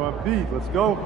You're on beat. Let's go.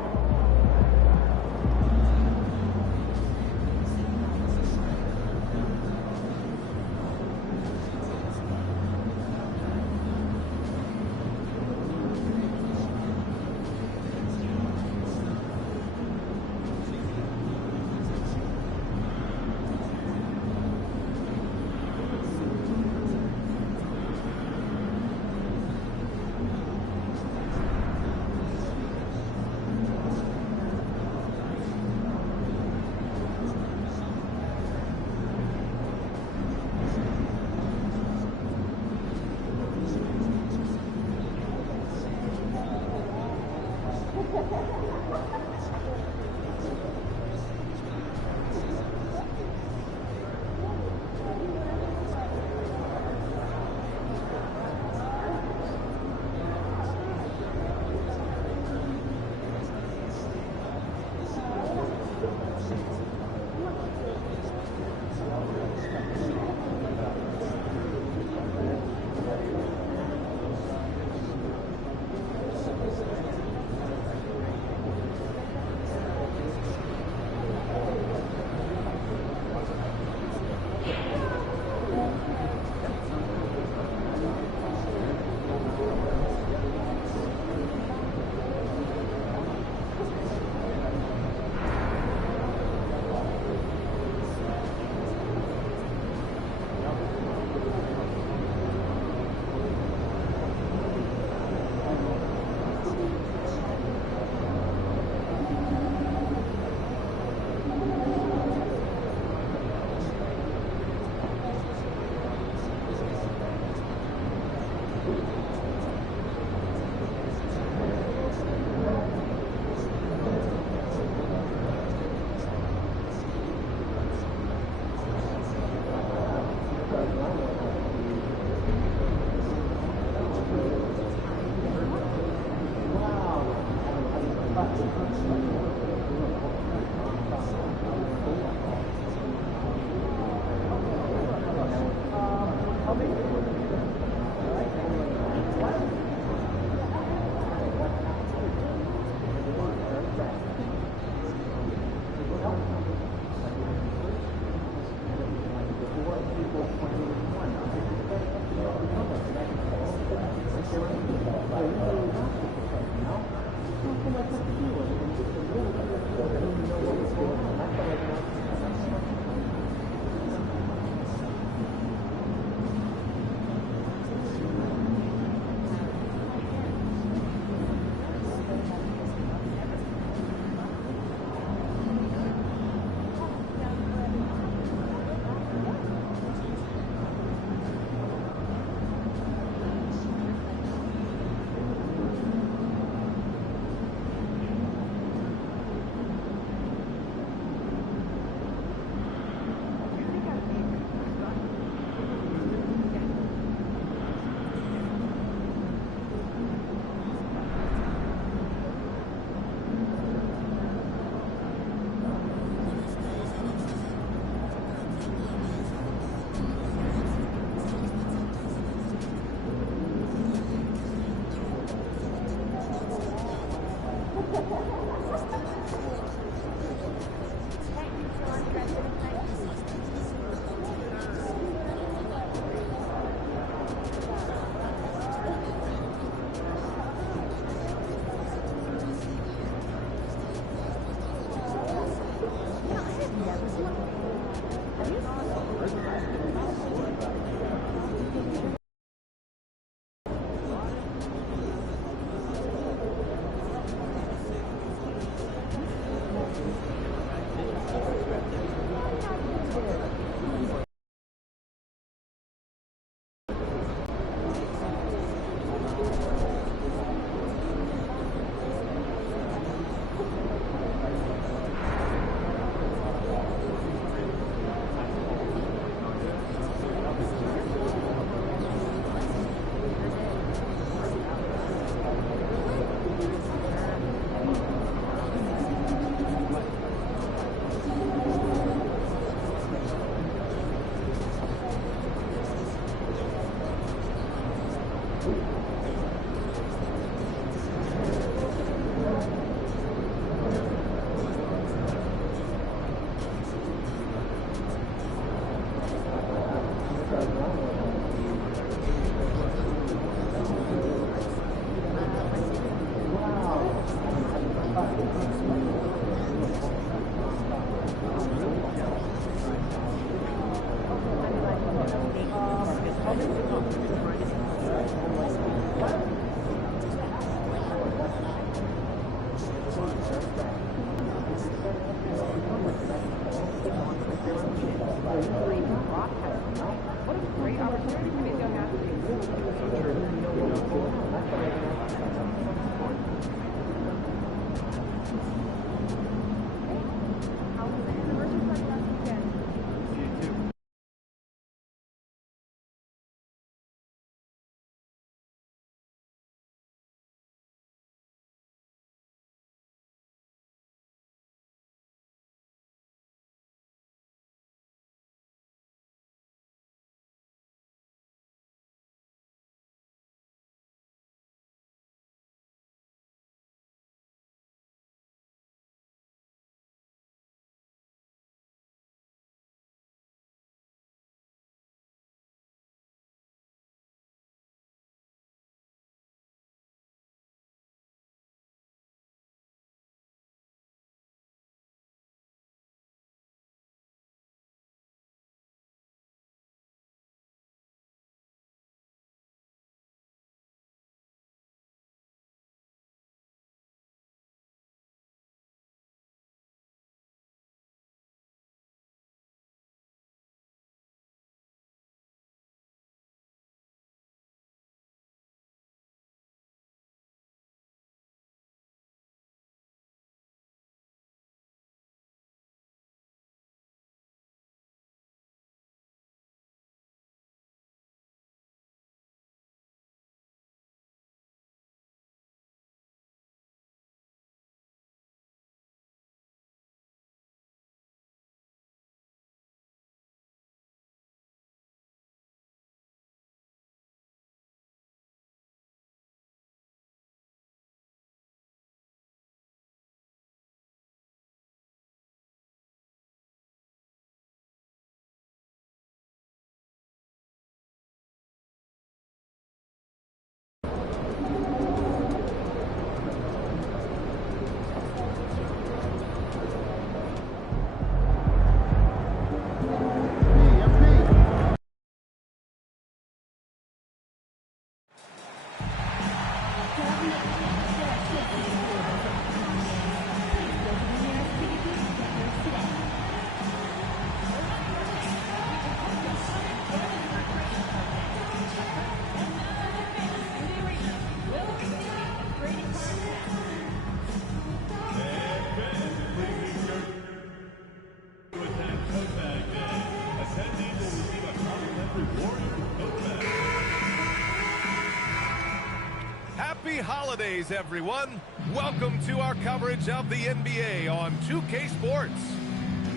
holidays, everyone. Welcome to our coverage of the NBA on 2K Sports.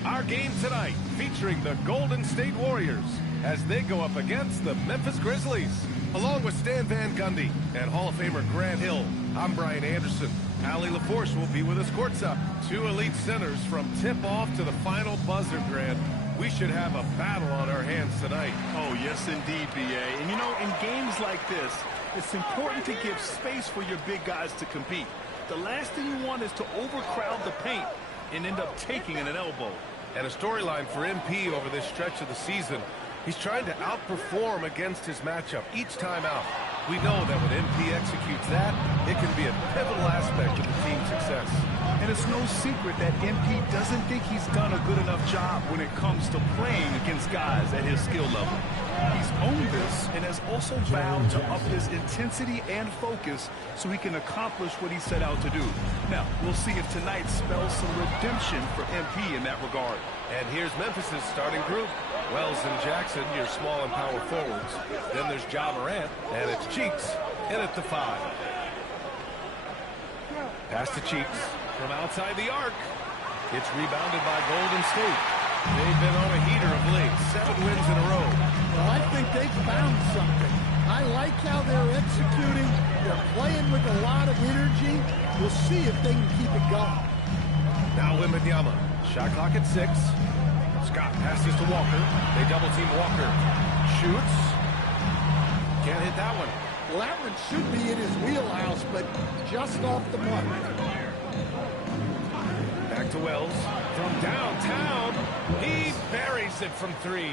Our game tonight featuring the Golden State Warriors as they go up against the Memphis Grizzlies. Along with Stan Van Gundy and Hall of Famer Grant Hill, I'm Brian Anderson. Allie LaForce will be with us courtside. Two elite centers from tip-off to the final buzzer, Grant. We should have a battle on our hands tonight. Oh, yes, indeed, B.A. And, you know, in games like this, it's important to give space for your big guys to compete. The last thing you want is to overcrowd the paint and end up taking an elbow. And a storyline for MP over this stretch of the season. He's trying to outperform against his matchup each time out. We know that when MP executes that, it can be a pivotal aspect of the team's success. And it's no secret that MP doesn't think he's done a good enough job when it comes to playing against guys at his skill level. He's owned this and has also vowed to up his intensity and focus so he can accomplish what he set out to do. Now, we'll see if tonight spells some redemption for MP in that regard. And here's Memphis's starting group. Wells and Jackson, your small and power forwards. Then there's Ja Morant, and it's Cheeks in at the 5. Pass to Cheeks from outside the arc. It's rebounded by Golden State. They've been on a heater of late, 7 wins in a row. Well, I think they've found something. I like how they're executing. They're playing with a lot of energy. We'll see if they can keep it going. Now Wembanyama. Shot clock at 6. Scott passes to Walker. They double team Walker. Shoots. Can't hit that one. Well, that one should be in his wheelhouse, but just off the mark. Back to Wells. From downtown, he buries it from 3.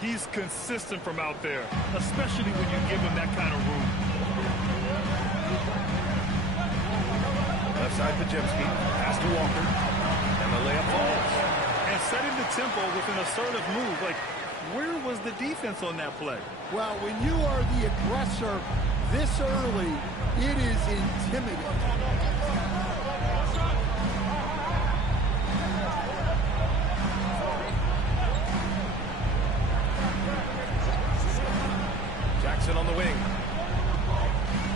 He's consistent from out there, especially when you give him that kind of room. Left side, Pajemski. Pass to Walker. And the layup falls. And setting the tempo with an assertive move. Like, where was the defense on that play? Well, when you are the aggressor this early, it is intimidating. Jackson on the wing.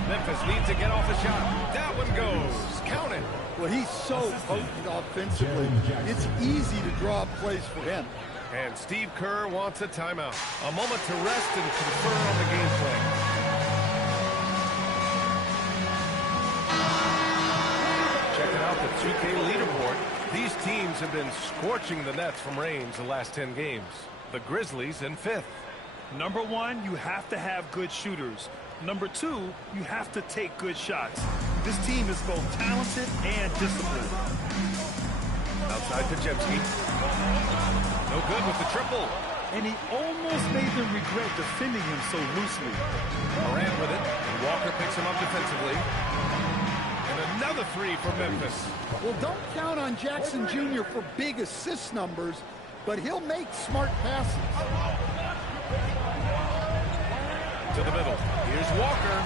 Memphis needs to get off a shot. That one goes. Count it. Well, he's so potent offensively. It's easy to draw plays for him. And Steve Kerr wants a timeout. A moment to rest and confer on the game plan. Checking out the 2K leaderboard. These teams have been scorching the nets from range the last 10 games. The Grizzlies in 5th. Number 1, you have to have good shooters. Number 2, you have to take good shots. This team is both talented and disciplined. Outside Pajemski. No good with the triple. And he almost made them regret defending him so loosely. Morant with it, and Walker picks him up defensively. And another 3 for Memphis. Well, don't count on Jackson Jr. for big assist numbers, but he'll make smart passes. To the middle. Here's Walker.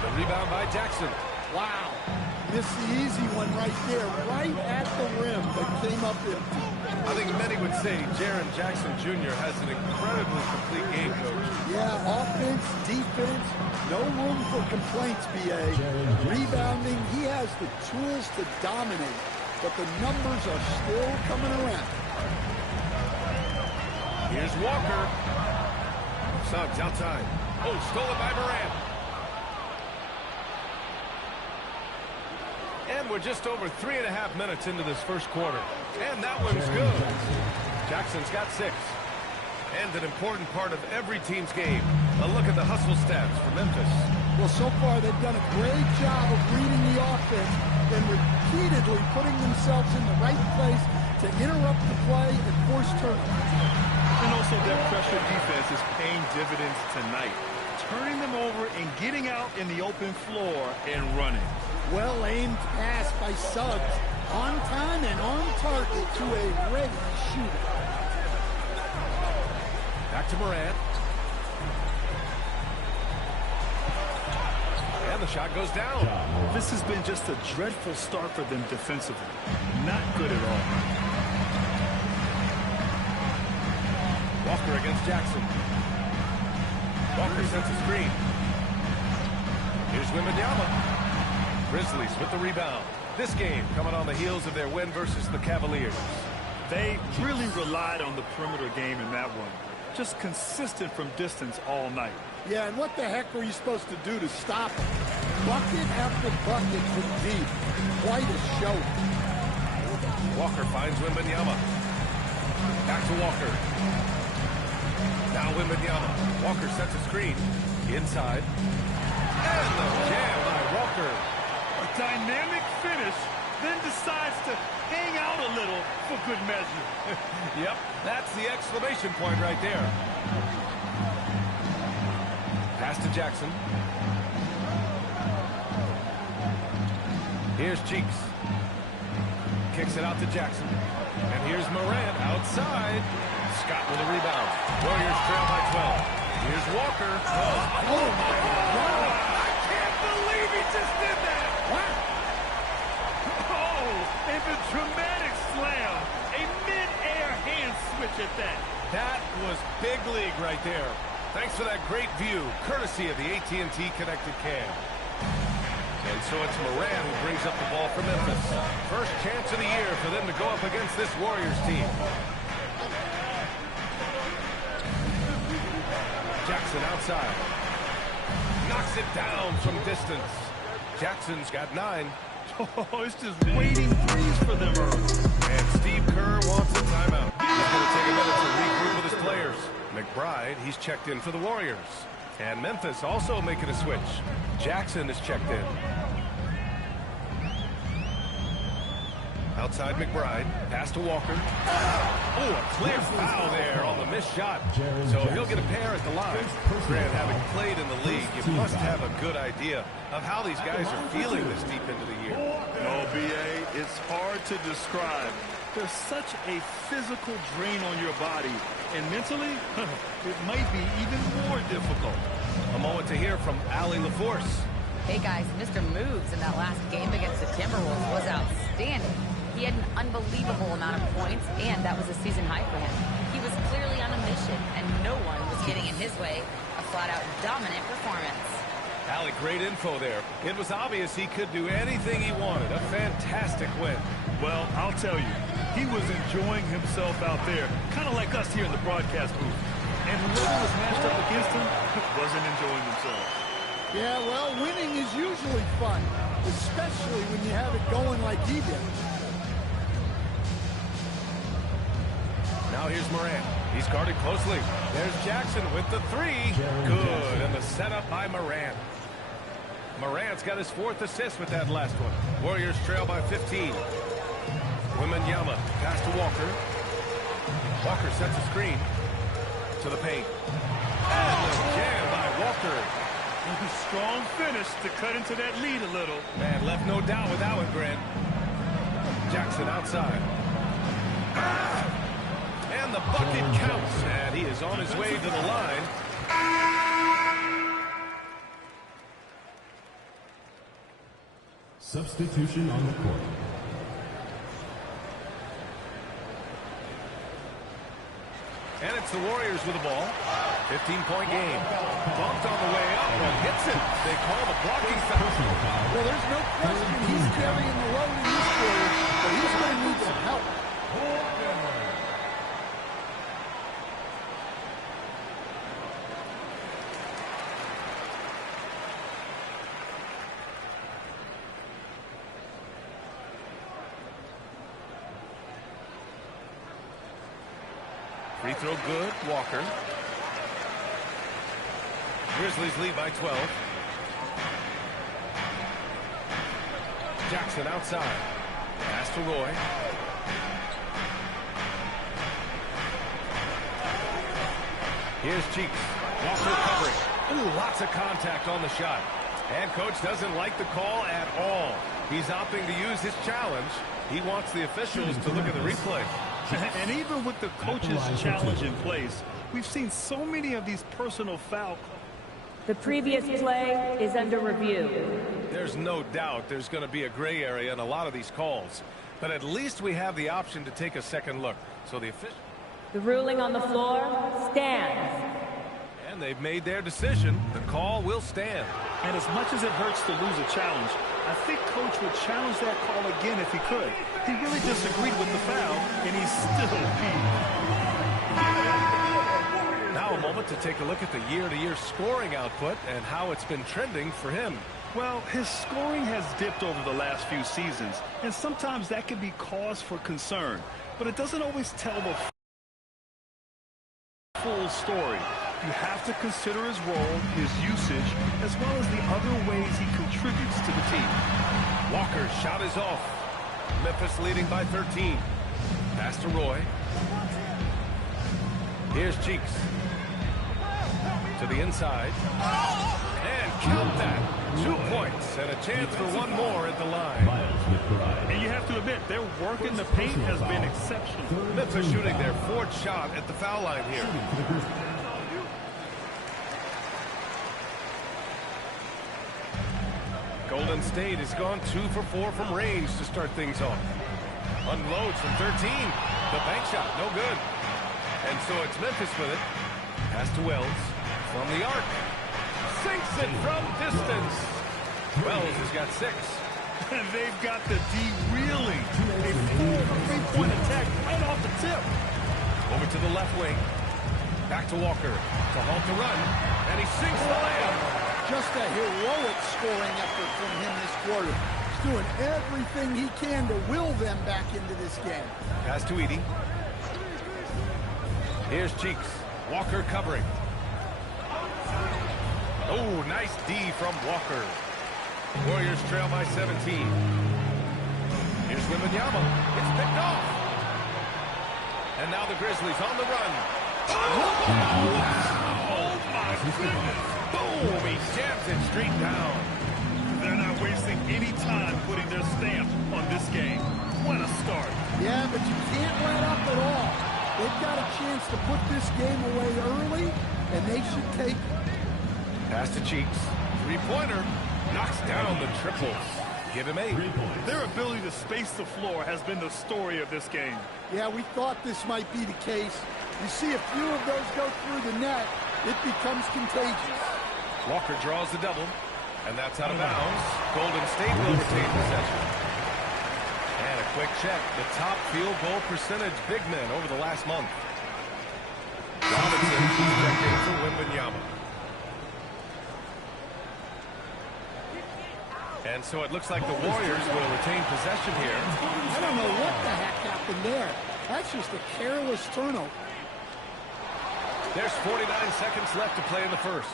The rebound by Jackson. Wow. Missed the easy one right there, right at the rim, but came up empty. I think many would say Jaren Jackson Jr. has an incredibly complete game, Coach. Yeah, offense, defense, no room for complaints, B.A. Rebounding, he has the tools to dominate, but the numbers are still coming around. Here's Walker. Suggs outside. Oh, stolen by Morant. And we're just over 3.5 minutes into this first quarter. And that one's good. Jackson's got 6. And an important part of every team's game. A look at the hustle stats for Memphis. Well, so far they've done a great job of reading the offense and repeatedly putting themselves in the right place to interrupt the play and force turnovers. And also their pressure defense is paying dividends tonight, turning them over and getting out in the open floor and running. Well-aimed pass by Suggs. On time and on target to a ready shooter. Back to Morant. And the shot goes down. This has been just a dreadful start for them defensively. Not good at all. Walker against Jackson. Walker sets a screen. Here's Wembanyama. Grizzlies with the rebound. This game coming on the heels of their win versus the Cavaliers. They really relied on the perimeter game in that one. Just consistent from distance all night. Yeah, and what the heck were you supposed to do to stop him? Bucket after bucket from deep. Quite a show. Walker finds Wembanyama. Back to Walker. Now Wembanyama. Walker sets a screen. Inside. And the jam by Walker. A dynamic finish, then decides to hang out a little for good measure. Yep, that's the exclamation point right there. Pass to Jackson. Here's Cheeks. Kicks it out to Jackson. And here's Morant outside. Scott with a rebound. Warriors trail by 12. Here's Walker. Oh, my God. I can't believe he just did that. What? Oh, and the dramatic slam. A mid-air hand switch at that. That was big league right there. Thanks for that great view, courtesy of the AT&T Connected Cam. And so it's Morant who brings up the ball for Memphis. First chance of the year for them to go up against this Warriors team. Jackson outside. Knocks it down from distance. Jackson's got 9. Oh, it's just waiting threes for them early. And Steve Kerr wants a timeout. He's going to take a minute to regroup with his players. McBride, he's checked in for the Warriors. And Memphis also making a switch. Jackson is checked in. Outside McBride. Pass to Walker. Oh, a clear foul there on the missed shot. So he'll get a pair at the line. Grant, having played in the league, you must have a good idea of how these guys are feeling this deep into the year. No, B.A., it's hard to describe. There's such a physical drain on your body. And mentally, it might be even more difficult. A moment to hear from Allie LaForce. Hey guys, Mr. Moves in that last game against the Timberwolves was outstanding. He had an unbelievable amount of points, and that was a season high for him. He was clearly on a mission, and no one was getting in his way. A flat-out dominant performance. Allie, great info there. It was obvious he could do anything he wanted. A fantastic win. Well, I'll tell you, he was enjoying himself out there, kind of like us here in the broadcast booth. And whoever was matched up against him wasn't enjoying themselves. Yeah, well, winning is usually fun, especially when you have it going like he did. Now here's Morant. He's guarded closely. There's Jackson with the 3. Good, and the setup by Morant. Morant's got his 4th assist with that last one. Warriors trail by 15. Wembanyama, pass to Walker. Walker sets a screen to the paint. And the jam by Walker. Strong finish to cut into that lead a little. Man, left no doubt with that one, Grant. Jackson outside. And the bucket counts. And he is on his way to the line. Substitution on the court. And it's the Warriors with the ball. 15-point game. Bumped on the way up and hits it. They call the blocking foul. Well, there's no question he's carrying the load in this quarter, but he's going to need some help. Free throw good. Walker. Grizzlies lead by 12. Jackson outside. Pass to Roy. Here's Cheeks. Walker covering. Ooh, lots of contact on the shot. And coach doesn't like the call at all. He's opting to use his challenge. He wants the officials to look at the replay. And even with the coach's challenge in place, we've seen so many of these personal foul calls. The previous play is under review. There's no doubt there's going to be a gray area in a lot of these calls. But at least we have the option to take a second look. So the official. The ruling on the floor stands. And they've made their decision. The call will stand. And as much as it hurts to lose a challenge, I think Coach would challenge that call again if he could. He really disagreed with the foul, and he's still peeved. Now a moment to take a look at the year-to-year scoring output and how it's been trending for him. Well, his scoring has dipped over the last few seasons, and sometimes that can be cause for concern. But it doesn't always tell the full story. You have to consider his role, his usage, as well as the other ways he contributes to the team. Walker's shot is off. Memphis leading by 13. Pass to Roy. Here's Cheeks. To the inside. And count that. 2 points and a chance for one more at the line. And you have to admit, their work in the paint has been exceptional. Memphis shooting their 4th shot at the foul line here. Golden State has gone 2 for 4 from range to start things off. Unloads from 13. The bank shot, no good. And so it's Memphis with it. Pass to Wells from the arc. Sinks it from distance. Wells has got 6. And they've got the D reeling. A full three-point attack right off the tip. Over to the left wing. Back to Walker to halt the run. And he sinks the layup. Just a heroic scoring effort from him this quarter. He's doing everything he can to will them back into this game. Pass to Edey. Here's Cheeks. Walker covering. Oh, nice D from Walker. Warriors trail by 17. Here's Wembanyama. It's picked off. And now the Grizzlies on the run. Oh my goodness. Boom! He jams it straight down. They're not wasting any time putting their stamp on this game. What a start. Yeah, but you can't let up at all. They've got a chance to put this game away early, and they should take it. Pass to Cheeks. Three-pointer. Knocks down the triples. Give him 8. Their ability to space the floor has been the story of this game. Yeah, we thought this might be the case. You see a few of those go through the net, it becomes contagious. Walker draws the double, and that's out of bounds. Golden State will retain possession. And a quick check. The top field goal percentage big men over the last month. Robinson checked in for Wembanyama. And so it looks like the Warriors will retain possession here. I don't know what the heck happened there. That's just a careless turnover. There's 49 seconds left to play in the first.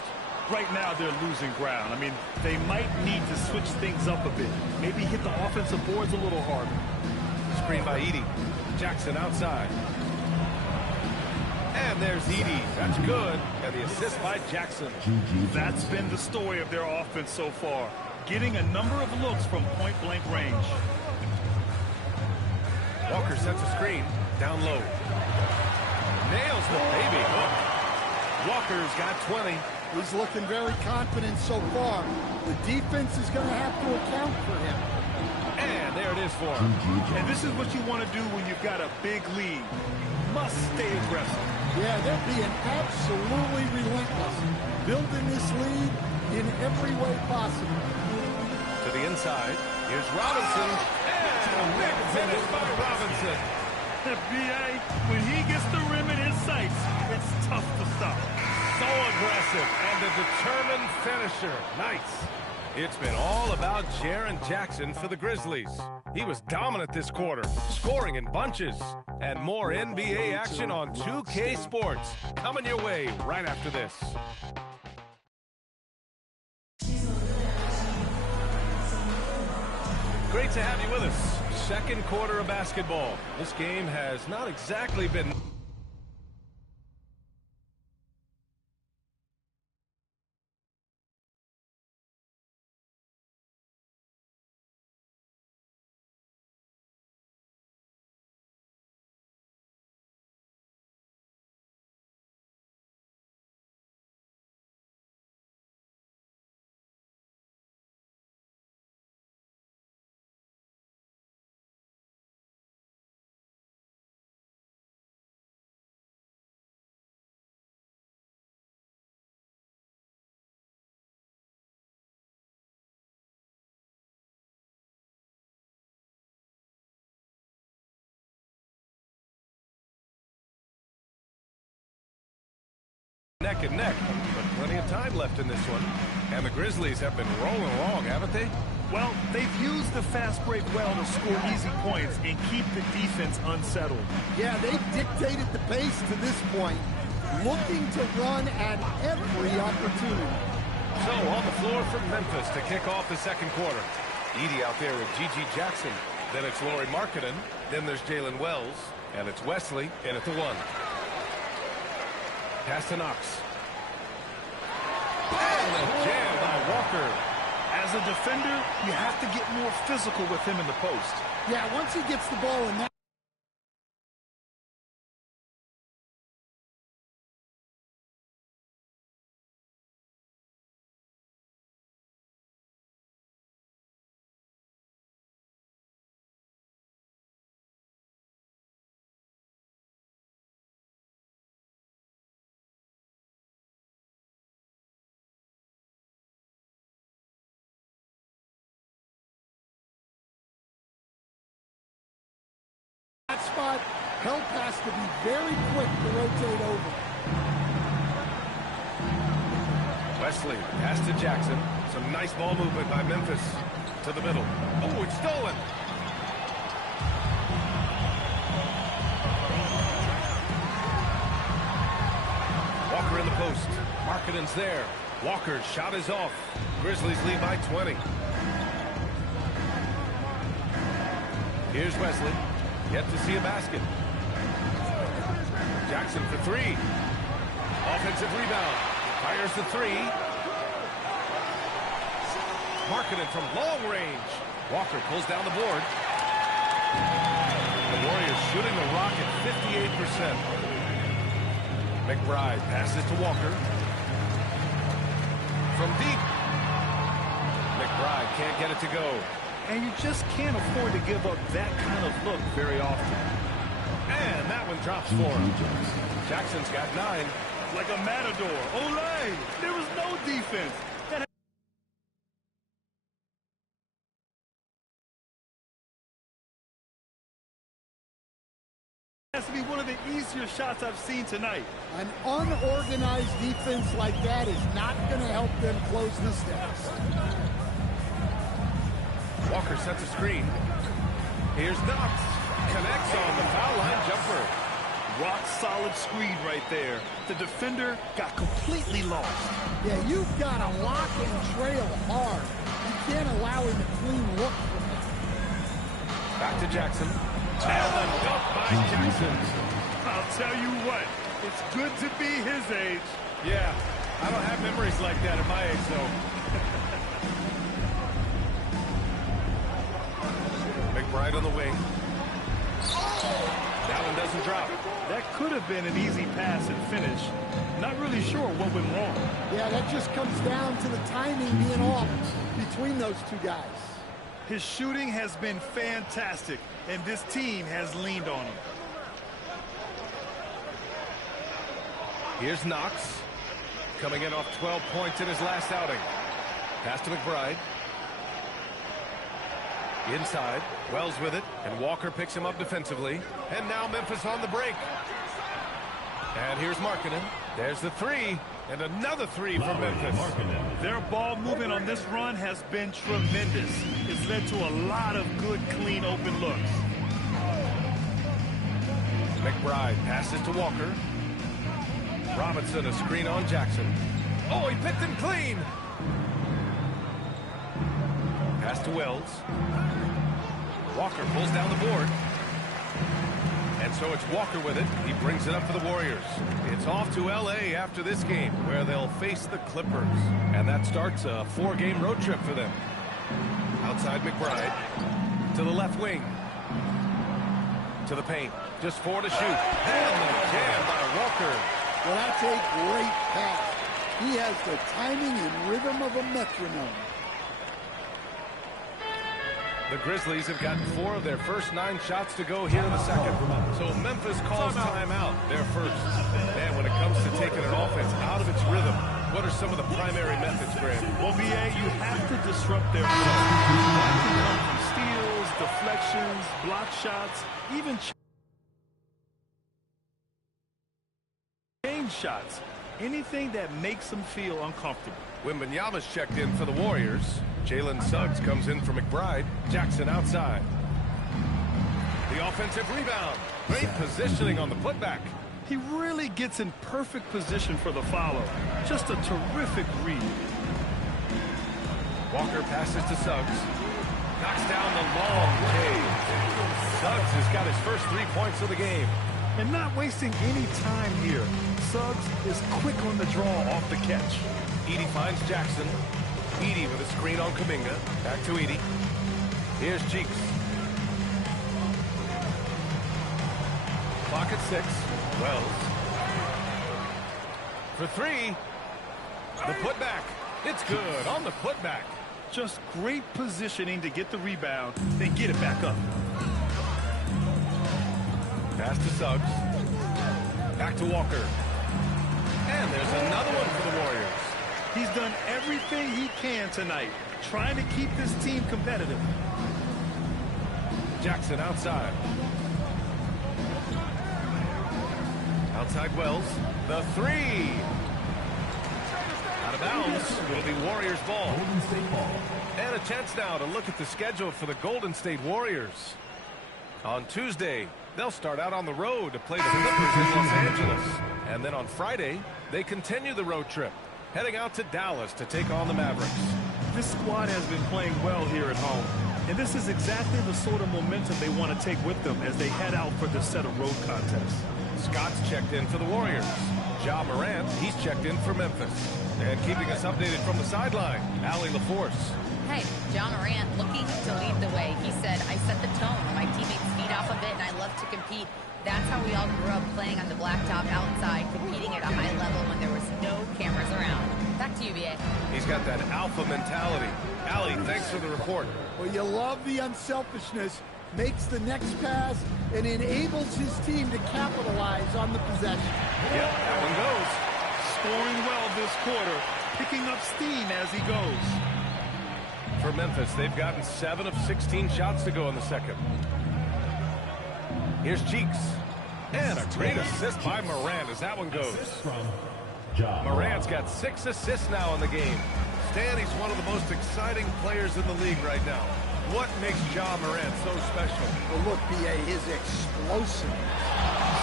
Right now, they're losing ground. I mean, they might need to switch things up a bit. Maybe hit the offensive boards a little harder. Screen by Edey. Jackson outside. And there's Edey. That's good. And the assist by Jackson. That's been the story of their offense so far. Getting a number of looks from point-blank range. Walker sets a screen. Down low. Nails the baby hook. Walker's got 20. He's looking very confident so far. The defense is going to have to account for him. And there it is for him. And this is what you want to do when you've got a big lead. You must stay aggressive. Yeah, they're being absolutely relentless. Building this lead in every way possible. To the inside. Here's Robinson. And a big finish by Robinson. B.A., when he gets the rim in his sights, it's tough to stop. So aggressive and a determined finisher. Nice. It's been all about Jaren Jackson for the Grizzlies. He was dominant this quarter, scoring in bunches. And more NBA action on 2K Sports. Coming your way right after this. Great to have you with us. Second quarter of basketball. This game has not exactly been neck and neck, but plenty of time left in this one. And the Grizzlies have been rolling along, haven't they? Well, they've used the fast break well to score easy points and keep the defense unsettled. Yeah, they've dictated the pace to this point, looking to run at every opportunity. So on the floor for Memphis to kick off the second quarter. Edie out there with Gigi Jackson. Then it's Lauri Markkanen. Then there's Jalen Wells. And it's Wesley in at the one. Pass to Knox. And the jam by Walker. As a defender, you have to get more physical with him in the post. Yeah, once he gets the ball in that. That spot, help has to be very quick to rotate over. Wesley, pass to Jackson. Some nice ball movement by Memphis. To the middle. Oh, it's stolen. Walker in the post. Markkanen's there. Walker's shot is off. Grizzlies lead by 20. Here's Wesley. Yet to see a basket. Jackson for three. Offensive rebound. Fires the three. Markkanen from long range. Walker pulls down the board. The Warriors shooting the rock at 58%. McBride passes to Walker. From deep. McBride can't get it to go. And you just can't afford to give up that kind of look very often. And that one drops for him. Jackson's got 9. Like a matador. Olay! There was no defense. That has to be one of the easier shots I've seen tonight. An unorganized defense like that is not going to help them close this deficit. Walker sets a screen. Here's Knox. Connects on the foul line jumper. Rock solid screen right there. The defender got completely lost. Yeah, you've got to lock and trail hard. You can't allow him a clean look from it. Back to Jackson. And the dunk by Jackson. I'll tell you what, it's good to be his age. Yeah, I don't have memories like that at my age, though. McBride on the wing. That one doesn't drop. That could have been an easy pass and finish. Not really sure what went wrong. Yeah, that just comes down to the timing being off between those two guys. His shooting has been fantastic, and this team has leaned on him. Here's Knox. Coming in off 12 points in his last outing. Pass to McBride. Inside, Wells with it, and Walker picks him up defensively. And now Memphis on the break. And here's Markkanen. There's the three, and another three for Memphis. Their ball movement on this run has been tremendous. It's led to a lot of good, clean, open looks. McBride passes to Walker. Robinson a screen on Jackson. Oh, he picked him clean. Pass to Wells. Walker pulls down the board. And so it's Walker with it. He brings it up for the Warriors. It's off to L.A. after this game, where they'll face the Clippers. And that starts a 4-game road trip for them. Outside McBride. To the left wing. To the paint. Just 4 to shoot. And the jam by Walker. Well, that's a great pass. He has the timing and rhythm of a metronome. The Grizzlies have gotten 4 of their first 9 shots to go here in the second. So Memphis calls timeout, their first. And when it comes to taking an offense out of its rhythm, what are some of the primary methods, Graham? Well, B.A., you have to disrupt their flow. That can come from steals, deflections, block shots, even change shots. anything that makes them feel uncomfortable. Wembanyama's checked in for the Warriors. Jalen Suggs comes in for McBride. Jackson outside. The offensive rebound. Great positioning on the putback. He really gets in perfect position for the follow. Just a terrific read. Walker passes to Suggs. Knocks down the long cage. Suggs has got his first 3 points of the game. And not wasting any time here. Suggs is quick on the draw off the catch. Edey finds Jackson. Edey with a screen on Kuminga. Back to Edey. Here's Cheeks. Clock at 6. Wells. For 3. The putback. It's good on the putback. Just great positioning to get the rebound, then get it back up. Pass to Suggs. Back to Walker. And there's another one for the Warriors. He's done everything he can tonight, trying to keep this team competitive. Jackson outside. Outside Wells. The 3. Out of bounds. It'll be Warriors ball. Golden State ball. And a chance now to look at the schedule for the Golden State Warriors. On Tuesday, they'll start out on the road to play the Clippers in Los Angeles. And then on Friday, they continue the road trip, heading out to Dallas to take on the Mavericks. This squad has been playing well here at home. And this is exactly the sort of momentum they want to take with them as they head out for this set of road contests. Scott's checked in for the Warriors. Ja Morant, he's checked in for Memphis. And keeping us updated from the sideline, Allie LaForce. Hey, Ja Morant looking to lead the way. He said, I set the tone. My teammates feed off of it, and I love to compete. That's how we all grew up, playing on the blacktop outside, competing at a high level when there was no cameras around. Back to you, B.A. He's got that alpha mentality. Allie, thanks for the report. Well, you love the unselfishness. Makes the next pass and enables his team to capitalize on the possession. Yep, that one goes. Scoring well this quarter, picking up steam as he goes. For Memphis, they've gotten 7 of 16 shots to go in the second. Here's Cheeks. And a great assist by Morant as that one goes. Morant's got 6 assists now in the game. Stan, he's one of the most exciting players in the league right now. What makes Ja Morant so special? Well, look, B.A., his explosiveness.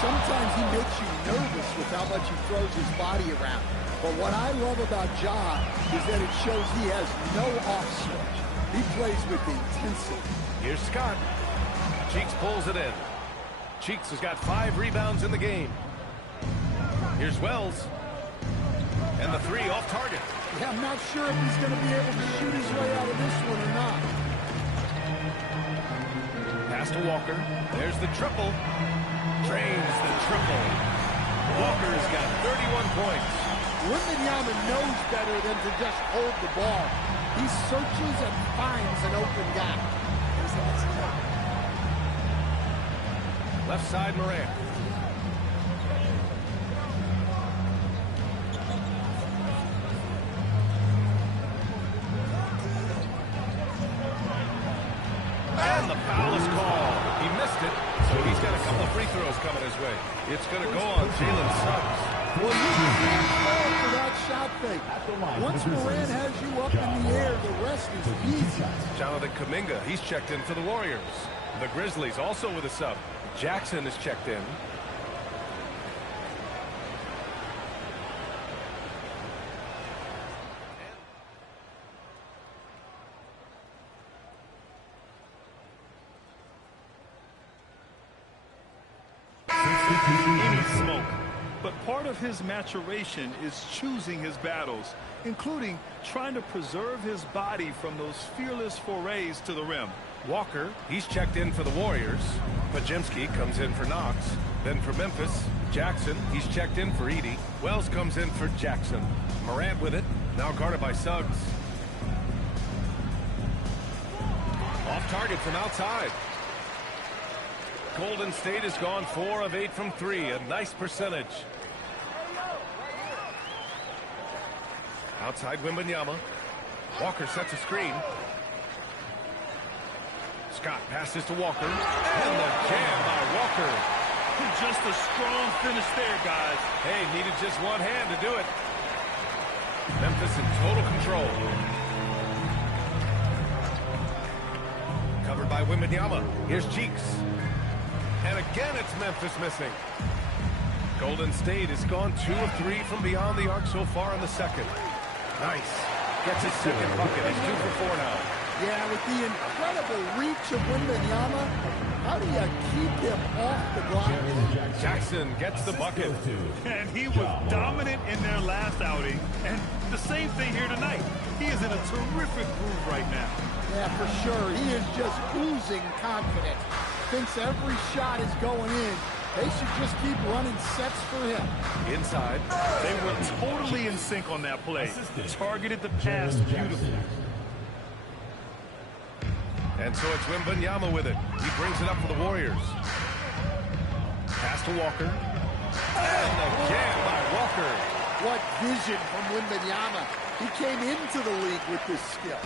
Sometimes he makes you nervous with how much he throws his body around. But what I love about Ja is that it shows he has no off switch. He plays with intensity. Here's Scott. Cheeks pulls it in. Cheeks has got 5 rebounds in the game. Here's Wells. And the 3 off target. Yeah, I'm not sure if he's going to be able to shoot his way out of this one or not. Pass to Walker. There's the triple. Drains the triple. Walker's got 31 points. Wembanyama knows better than to just hold the ball. He searches and finds an open guy. Left side, Morant. And the foul is called. He missed it, so he's got a couple of free throws coming his way. It's going to go on Jalen Suggs. Well, you can't fall for that shot fake. Once Morant has you up in the air, the rest is easy. Jonathan Kuminga, he's checked in for the Warriors. The Grizzlies also with a sub. Jackson is checked in. Any smoke. But part of his maturation is choosing his battles, including trying to preserve his body from those fearless forays to the rim. Walker, he's checked in for the Warriors. Pajemski comes in for Knox. Then for Memphis, Jackson, he's checked in for Edey. Wells comes in for Jackson. Morant with it, now guarded by Suggs. Off target from outside. Golden State has gone 4 of 8 from 3, a nice percentage. Outside Wembanyama. Walker sets a screen. Scott passes to Walker. And the jam by Walker. Just a strong finish there, guys. Hey, needed just one hand to do it. Memphis in total control. Covered by Wembanyama. Here's Cheeks. And again, it's Memphis missing. Golden State has gone 2 of 3 from beyond the arc so far in the second. Nice. Gets his second bucket. He's 2 for 4 now. Yeah, with the incredible reach of Wembanyama, how do you keep him off the glass? Jackson gets the bucket. And he was dominant in their last outing. And the same thing here tonight. He is in a terrific groove right now. Yeah, for sure. He is just oozing confidence. Thinks every shot is going in. They should just keep running sets for him. Inside. They were totally in sync on that play. Targeted the pass beautifully. And so it's Wembanyama with it. He brings it up for the Warriors. Pass to Walker. And again by Walker. What vision from Wembanyama. He came into the league with this skill.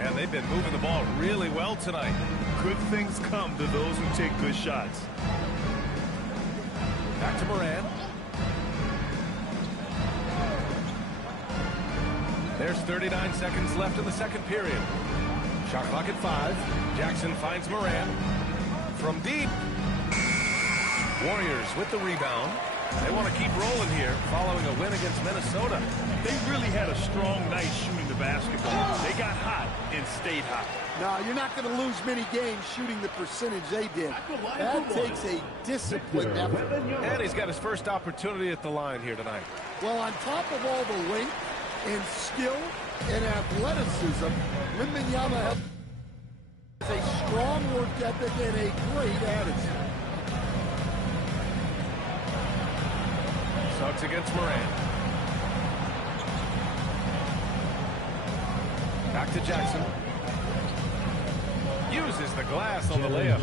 And they've been moving the ball really well tonight. Good things come to those who take good shots. Back to Moran. There's 39 seconds left in the second period. Shot clock at 5. Jackson finds Moran. From deep. Warriors with the rebound. They want to keep rolling here following a win against Minnesota. They really had a strong night shooting the basketball. They got hot and stayed hot. No, you're not going to lose many games shooting the percentage they did. That takes a disciplined effort. And he's got his first opportunity at the line here tonight. Well, on top of all the length and skill and athleticism, Wembanyama has a strong work ethic and a great attitude. Suggs against Moran. Back to Jackson. Uses the glass on the layup.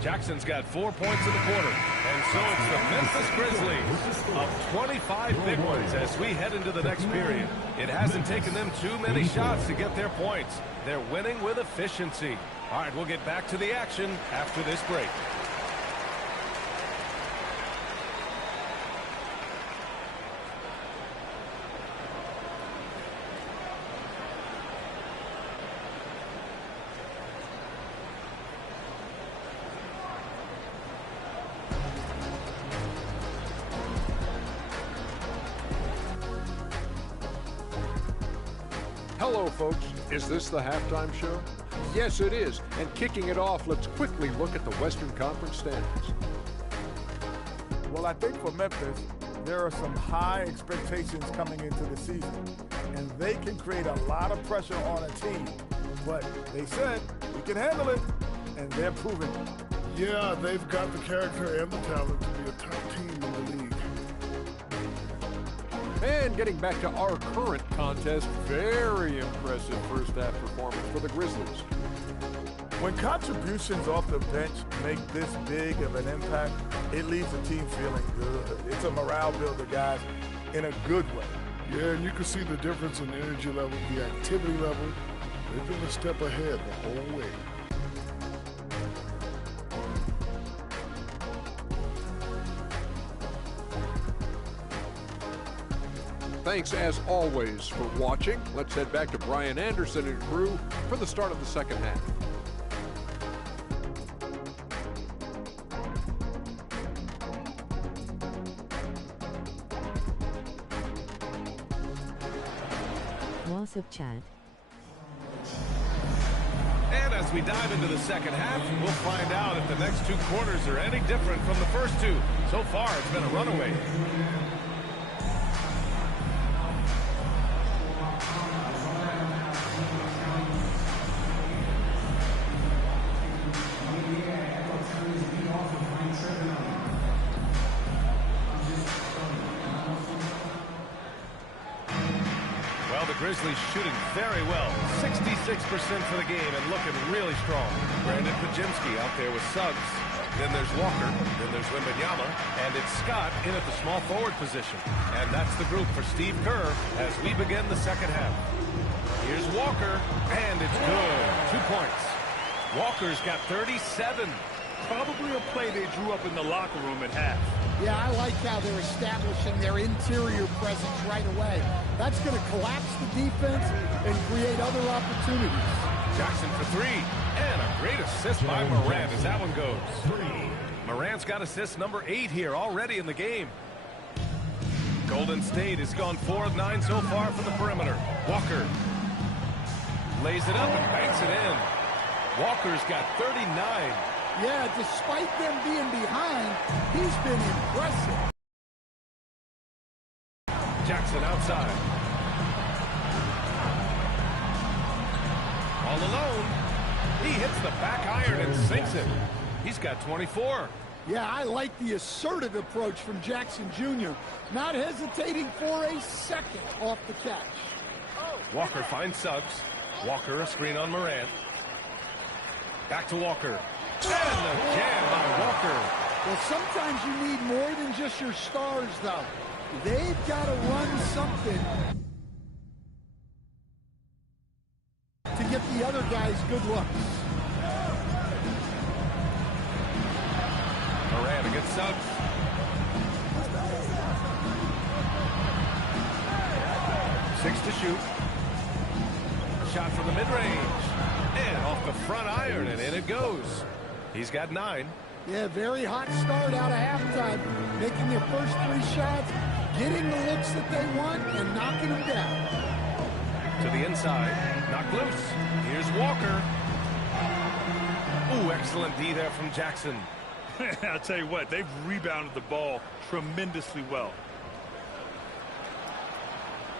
Jackson's got 4 points in the quarter. And so it's the Memphis Grizzlies up 25 big ones as we head into the next period. It hasn't taken them too many shots to get their points. They're winning with efficiency. All right, we'll get back to the action after this break. Hello, folks. Is this the halftime show? Yes, it is. And kicking it off, let's quickly look at the Western Conference standings. Well, I think for Memphis, there are some high expectations coming into the season, and they can create a lot of pressure on a team. But they said, we can handle it, and they're proving it. Yeah, they've got the character and the talent to be a top team in the league. And getting back to our current contest, very impressive first-half performance for the Grizzlies. When contributions off the bench make this big of an impact, it leaves the team feeling good. It's a morale builder, guys, in a good way. Yeah, and you can see the difference in the energy level, the activity level. They've been a step ahead the whole way. Thanks, as always, for watching. Let's head back to Brian Anderson and crew for the start of the second half. What's up, Chad? And as we dive into the second half, we'll find out if the next 2 quarters are any different from the first 2. So far, it's been a runaway. Grizzlies shooting very well. 66% for the game and looking really strong. Brandon Pajimski out there with Suggs. Then there's Walker. Then there's Wembanyama. And it's Scott in at the small forward position. And that's the group for Steve Kerr as we begin the second half. Here's Walker. And it's good. 2 points. Walker's got 37. Probably a play they drew up in the locker room at half. Yeah, I like how they're establishing their interior presence right away. That's going to collapse the defense and create other opportunities. Jackson for three. And a great assist by Morant as that one goes. Morant's got assist number 8 here already in the game. Golden State has gone 4 of 9 so far from the perimeter. Walker lays it up and banks it in. Walker's got 39. Yeah, despite them being behind, he's been impressive. Jackson outside. All alone. He hits the back iron and sinks it. He's got 24. Yeah, I like the assertive approach from Jackson Jr., not hesitating for a second off the catch. Walker finds Suggs. Walker, a screen on Morant. Back to Walker. And the jam by Walker. Well, sometimes you need more than just your stars, though. They've got to run something to get the other guys good looks. Morant against Suggs. Six to shoot. Shot from the mid-range. And off the front iron, and in it goes. He's got 9. Yeah, very hot start out of halftime. Making their first 3 shots, getting the looks that they want, and knocking them down. To the inside. Knocked loose. Here's Walker. Ooh, excellent D there from Jackson. I'll tell you what, they've rebounded the ball tremendously well.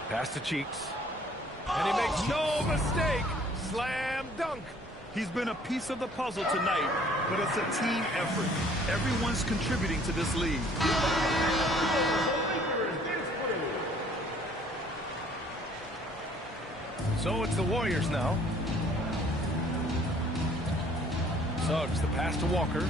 Pass to Cheeks. And he makes no mistake. Slam dunk. He's been a piece of the puzzle tonight, but it's a team effort. Everyone's contributing to this lead. So it's the Warriors now. Suggs, the pass to Walker.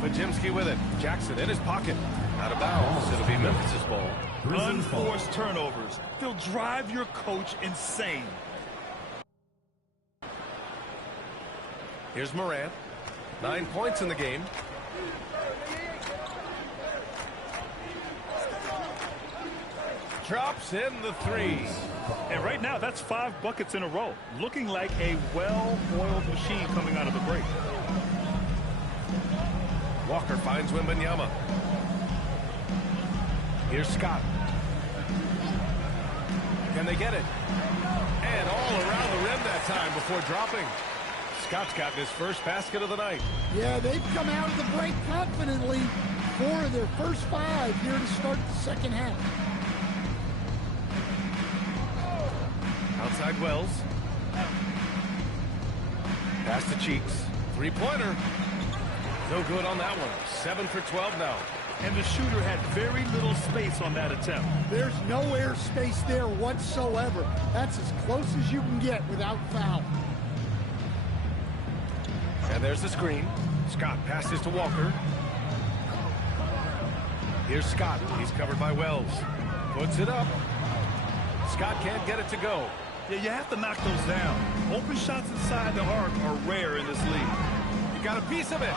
Pajimski with it. Jackson in his pocket. Out of bounds. It'll be Memphis' ball. Unforced turnovers. They'll drive your coach insane. Here's Morant. 9 points in the game. Drops in the 3. And right now, that's 5 buckets in a row. Looking like a well-oiled machine coming out of the break. Walker finds Wembanyama. Here's Scott. Can they get it? And all around the rim that time before dropping. Scott's gotten his first basket of the night. Yeah, they've come out of the break confidently. 4 of their first 5 here to start the second half. Outside Wells. Pass to Cheeks. 3-pointer. No good on that one. 7 for 12 now. And the shooter had very little space on that attempt. There's no air space there whatsoever. That's as close as you can get without foul. And there's the screen. Scott passes to Walker. Here's Scott. He's covered by Wells. Puts it up. Scott can't get it to go. Yeah, you have to knock those down. Open shots inside the arc are rare in this league. You got a piece of it.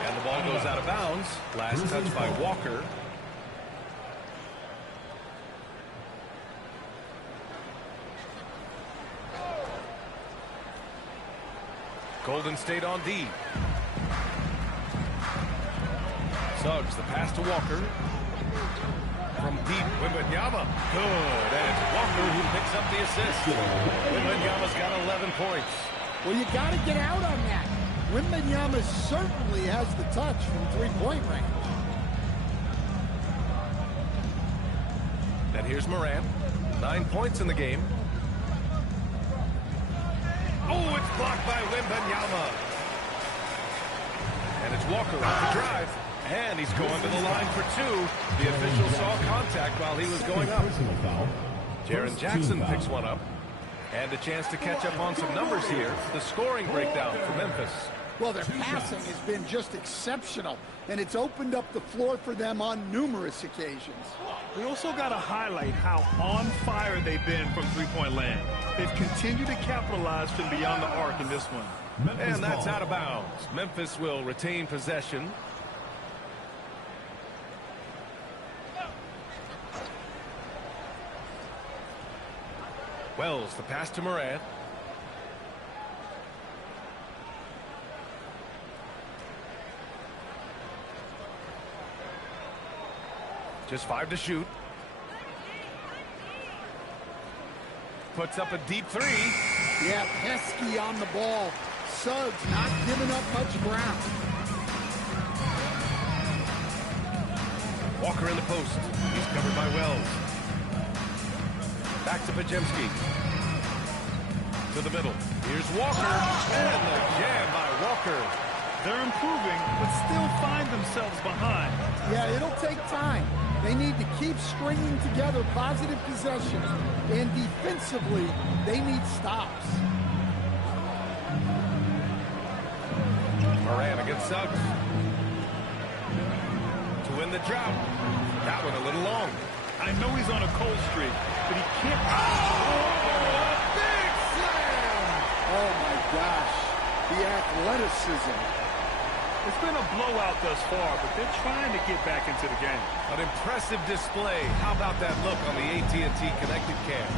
And the ball goes out of bounds. Last touch by Walker. Golden State on D. Suggs, the pass to Walker. From deep, Wembanyama. Good. And it's Walker who picks up the assist. Wembanyama's got 11 points. Well, you got to get out on that. Wembanyama certainly has the touch from 3-point range. And here's Morant. 9 points in the game. Oh, it's blocked by Wembanyama. And it's Walker off the drive. And he's going to the line for 2. The official saw contact while he was going up. Jaren Jackson picks one up. And a chance to catch up on some numbers here. The scoring breakdown for Memphis. Well, their passing has been just exceptional, and it's opened up the floor for them on numerous occasions. We also got to highlight how on fire they've been from three-point land. They've continued to capitalize from beyond the arc in this one. And that's out of bounds. Memphis will retain possession. Wells, the pass to Morant. Just 5 to shoot. Puts up a deep three. Yeah, pesky on the ball. Suggs not giving up much ground. Walker in the post. He's covered by Wells. Back to Pajemski. To the middle. Here's Walker. And the jam by Walker. They're improving, but still find themselves behind. Yeah, it'll take time. They need to keep stringing together positive possessions. And defensively, they need stops. Moran against Suggs. To win the drought. That one a little long. I know he's on a cold streak, but he can't... Oh, big slam! Oh, my gosh. The athleticism. It's been a blowout thus far, but they're trying to get back into the game. An impressive display. How about that look on the AT&T connected cam?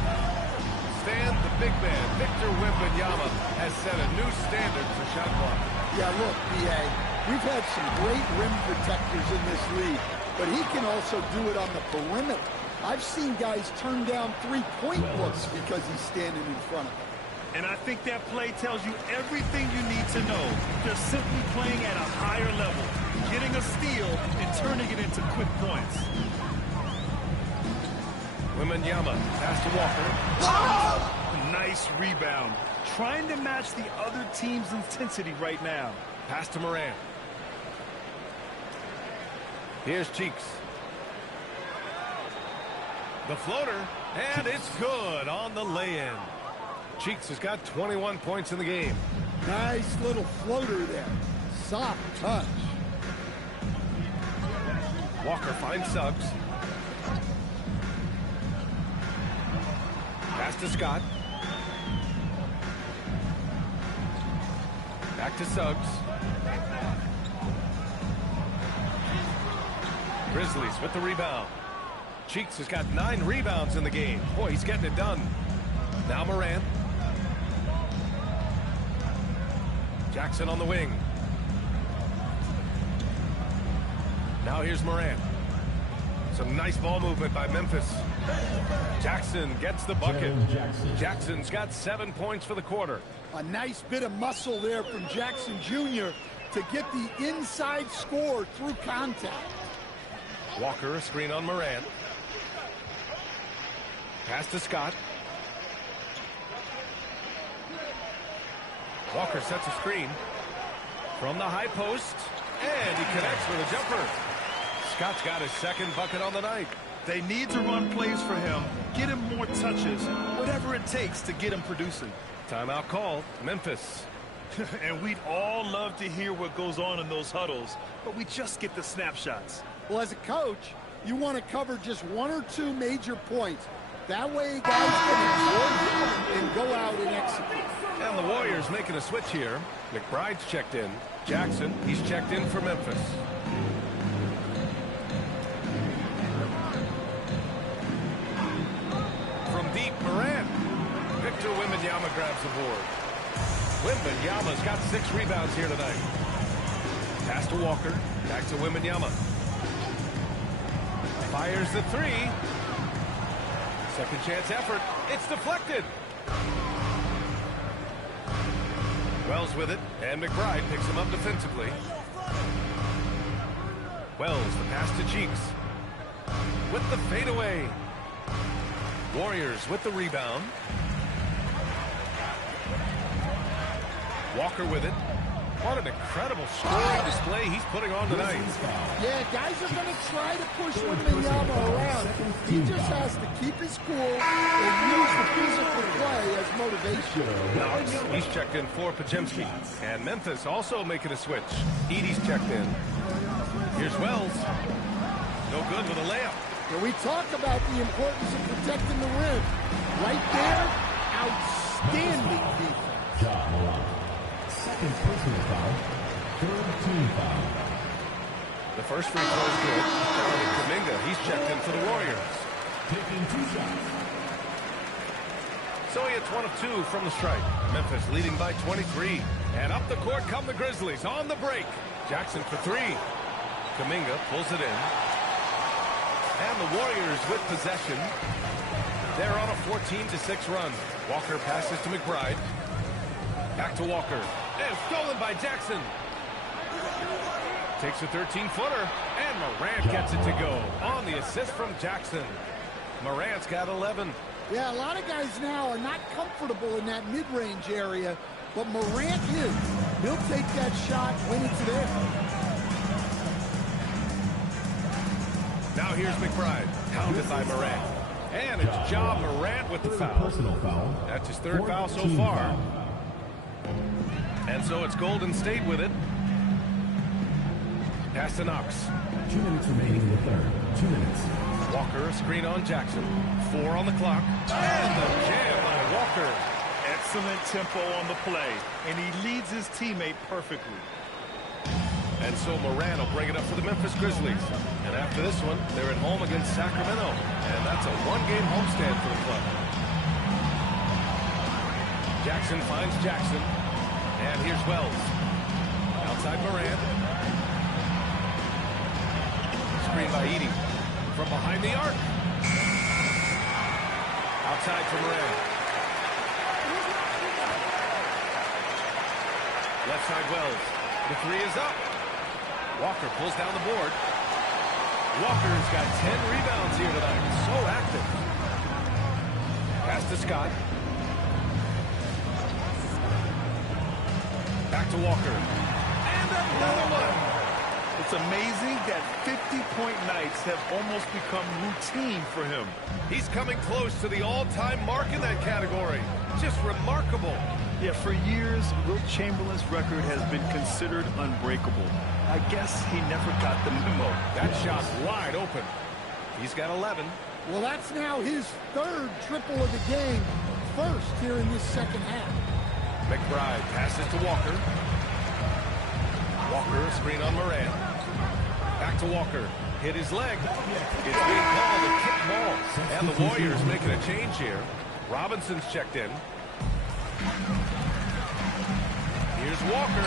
Stan, the big man, Victor Wembanyama, has set a new standard for shot blocking. Yeah, look, B.A., we've had some great rim protectors in this league, but he can also do it on the perimeter. I've seen guys turn down three-point looks because he's standing in front of them. And I think that play tells you everything you need to know. Just simply playing at a higher level, getting a steal, and turning it into quick points. Wembanyama, pass to Walker. Oh! Nice rebound. Trying to match the other team's intensity right now. Pass to Moran. Here's Cheeks. The floater, and it's good on the lay-in. Cheeks has got 21 points in the game. Nice little floater there. Soft touch. Walker finds Suggs. Pass to Scott. Back to Suggs. Grizzlies with the rebound. Cheeks has got 9 rebounds in the game. Boy, he's getting it done. Now Morant. Jackson on the wing. Now here's Morant. Some nice ball movement by Memphis. Jackson gets the bucket. Jackson's got 7 points for the quarter. A nice bit of muscle there from Jackson Jr. to get the inside score through contact. Walker, a screen on Morant. Pass to Scott. Walker sets a screen from the high post, and he connects with a jumper. Scott's got his second bucket on the night. They need to run plays for him, get him more touches, whatever it takes to get him producing. Timeout called, Memphis. And we'd all love to hear what goes on in those huddles, but we just get the snapshots. Well, as a coach, you want to cover just 1 or 2 major points. That way, guys can absorb it and go out and execute. And the Warriors making a switch here. McBride's checked in. Jackson, he's checked in for Memphis. From deep, Morant. Victor Wembanyama grabs the board. Wembanyama's got 6 rebounds here tonight. Pass to Walker. Back to Wembanyama. Fires the 3. Second chance effort. It's deflected. Wells with it, and McBride picks him up defensively. Wells, the pass to Cheeks. With the fadeaway. Warriors with the rebound. Walker with it. What an incredible scoring display he's putting on tonight. Yeah, guys are going to try to push Wembanyama around. He just has to keep his cool and use the physical play as motivation. Knox, he's checked in for Pajemski. And Memphis also making a switch. Edie's checked in. Here's Wells. No good with a layup. When we talk about the importance of protecting the rim, right there, outstanding defense. Second personal foul. Third team foul. The first free throw is good. Kuminga, he's checked in for the Warriors. Taking 2 shots. So he hits 1 of 2 from the stripe. Memphis leading by 23. And up the court come the Grizzlies on the break. Jackson for 3. Kuminga pulls it in. And the Warriors with possession. They're on a 14-6 run. Walker passes to McBride. Back to Walker. And stolen by Jackson. Takes a 13-footer. And Morant gets it to go on the assist from Jackson. Morant's got 11. Yeah, a lot of guys now are not comfortable in that mid-range area, but Morant is. He'll take that shot when it's there. Now here's McBride, pounded by Morant. And it's Ja Morant with the foul. Personal foul. That's his 3rd foul so far. And so it's Golden State with it. Pass to Knox. 2 minutes remaining in the third. 2 minutes. Walker, a screen on Jackson. 4 on the clock. And the jam by Walker. Excellent tempo on the play, and he leads his teammate perfectly. And so Morant will bring it up for the Memphis Grizzlies. And after this one, they're at home against Sacramento. And that's a 1-game homestand for the club. Jackson finds Jackson. And here's Wells. Outside Morant. Screen by Edie. From behind the arc. Outside for Morant. Left side Wells. The 3 is up. Walker pulls down the board. Walker's got 10 rebounds here tonight. So active. Pass to Scott. Back to Walker. And another one. It's amazing that 50-point nights have almost become routine for him. He's coming close to the all-time mark in that category. Just remarkable. Yeah, for years, Wilt Chamberlain's record has been considered unbreakable. I guess he never got the memo. That shot wide open. He's got 11. Well, that's now his 3rd triple of the game. First here in this second half. McBride passes to Walker. Walker, screen on Morant. Back to Walker. Hit his leg. It's being called a kick ball. And the Warriors making a change here. Robinson's checked in. Here's Walker.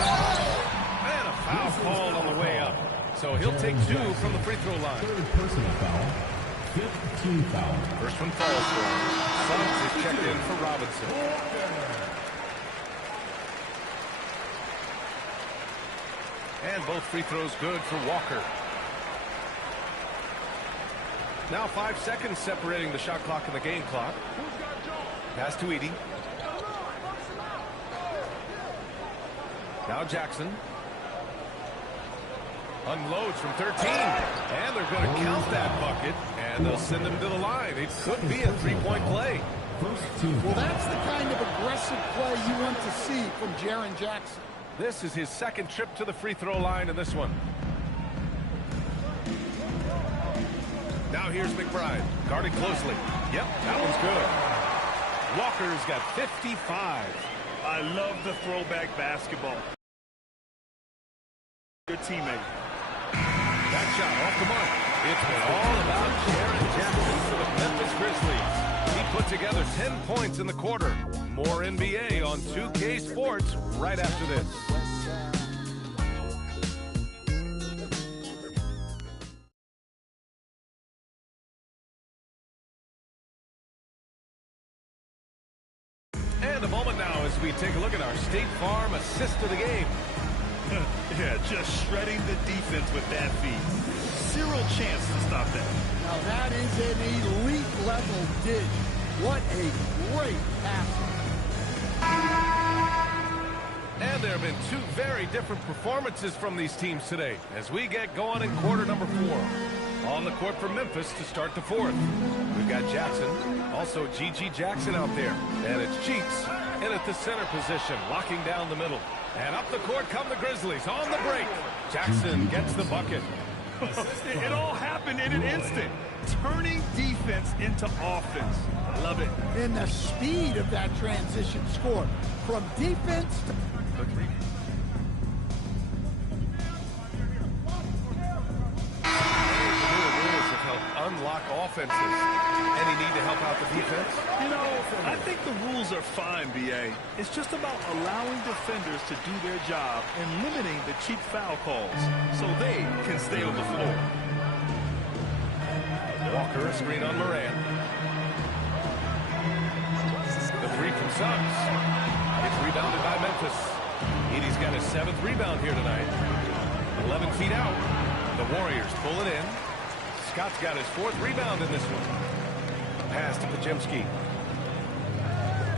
And a foul called on the way up. So he'll take 2 from the free throw line. 3rd personal foul. 5th team foul. First one falls for him. Suggs is checked in for Robinson. And both free throws good for Walker. Now 5 seconds separating the shot clock and the game clock. Pass to Edie. Now Jackson. Unloads from 13. And they're going to count that bucket. And they'll send him to the line. It could be a 3-point play. Well, that's the kind of aggressive play you want to see from Jaren Jackson. This is his 2nd trip to the free throw line in this one. Now here's McBride. Guarded closely. Yep, that one's good. Walker's got 55. I love the throwback basketball. Your teammate. That shot off the mark. It's been all about Jaren Jackson for the Memphis Grizzlies. He put together 10 points in the quarter. More NBA on 2K Sports right after this. And a moment now as we take a look at our State Farm assist of the game. Yeah, just shredding the defense with that feed. Zero chance to stop that. Now that is an elite level dish. What a great pass. And there have been two very different performances from these teams today as we get going in quarter number 4. On the court for Memphis to start the fourth. We've got Jackson, also G.G. Jackson out there. And it's Cheeks in at the center position, locking down the middle. And up the court come the Grizzlies on the break. Jackson gets the bucket. It all happened in an instant. Turning defense into offense. Love it. And the speed of that transition score from defense to... Unlock offenses. Any need to help out the defense? You know, I think the rules are fine, B.A. It's just about allowing defenders to do their job and limiting the cheap foul calls so they can stay on the floor. Walker, a screen on Moran. The three from Suggs. It's rebounded by Memphis. Edie's got his 7th rebound here tonight. 11 feet out. The Warriors pull it in. Scott's got his 4th rebound in this one. Pass to Pajemski.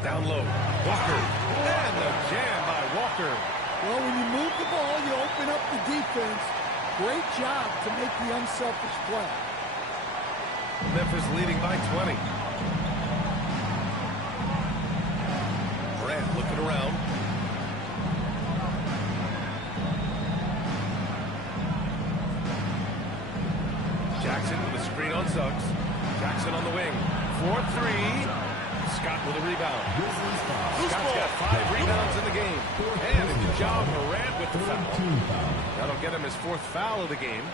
Down low. Walker. And the jam by Walker. Well, when you move the ball, you open up the defense. Great job to make the unselfish play. Memphis leading by 20. Grant looking around. Jackson with a screen on Suggs. Jackson on the wing. 4-3. Scott with a rebound. Scott's got 5 rebounds in the game. And a good job, Morant with the foul. That'll get him his 4th foul of the game.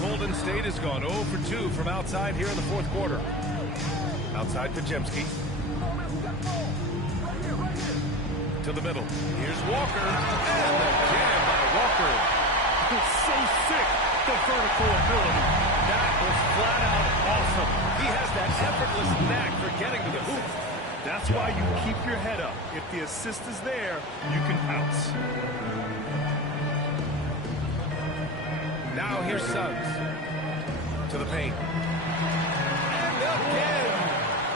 Golden State has gone 0 for 2 from outside here in the 4th quarter. Outside Pajemski. To the middle. Here's Walker. And the jam by Walker. It's so sick, the vertical ability. That was flat out awesome. He has that effortless knack for getting to the hoop. That's why you keep your head up. If the assist is there, you can pounce. Now here's Suggs. To the paint. And again.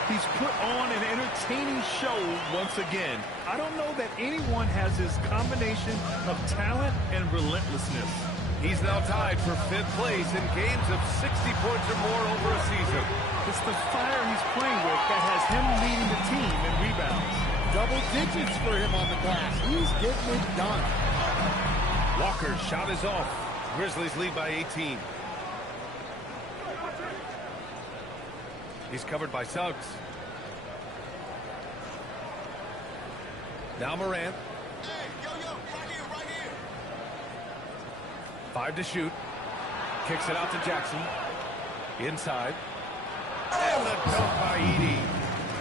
He's put on an entertaining show once again. I don't know that anyone has his combination of talent and relentlessness. He's now tied for 5th place in games of 60 points or more over a season. It's the fire he's playing with that has him leading the team in rebounds. Double digits for him on the glass. He's getting it done. Walker's shot is off. Grizzlies lead by 18. He's covered by Suggs. Now Morant. Right here. 5 to shoot. Kicks it out to Jackson. Inside. And the dunk by Edie.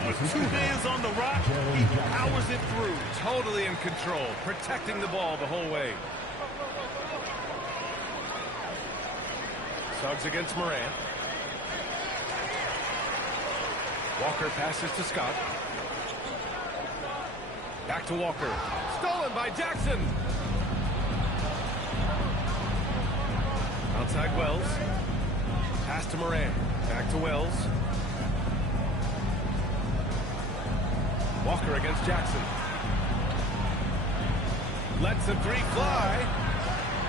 With 2 hands on the rock, he powers it through. Totally in control, protecting the ball the whole way. Suggs against Morant. Walker passes to Scott. Back to Walker. Stolen by Jackson. Outside Wells. Pass to Moran. Back to Wells. Walker against Jackson. Lets the 3 fly.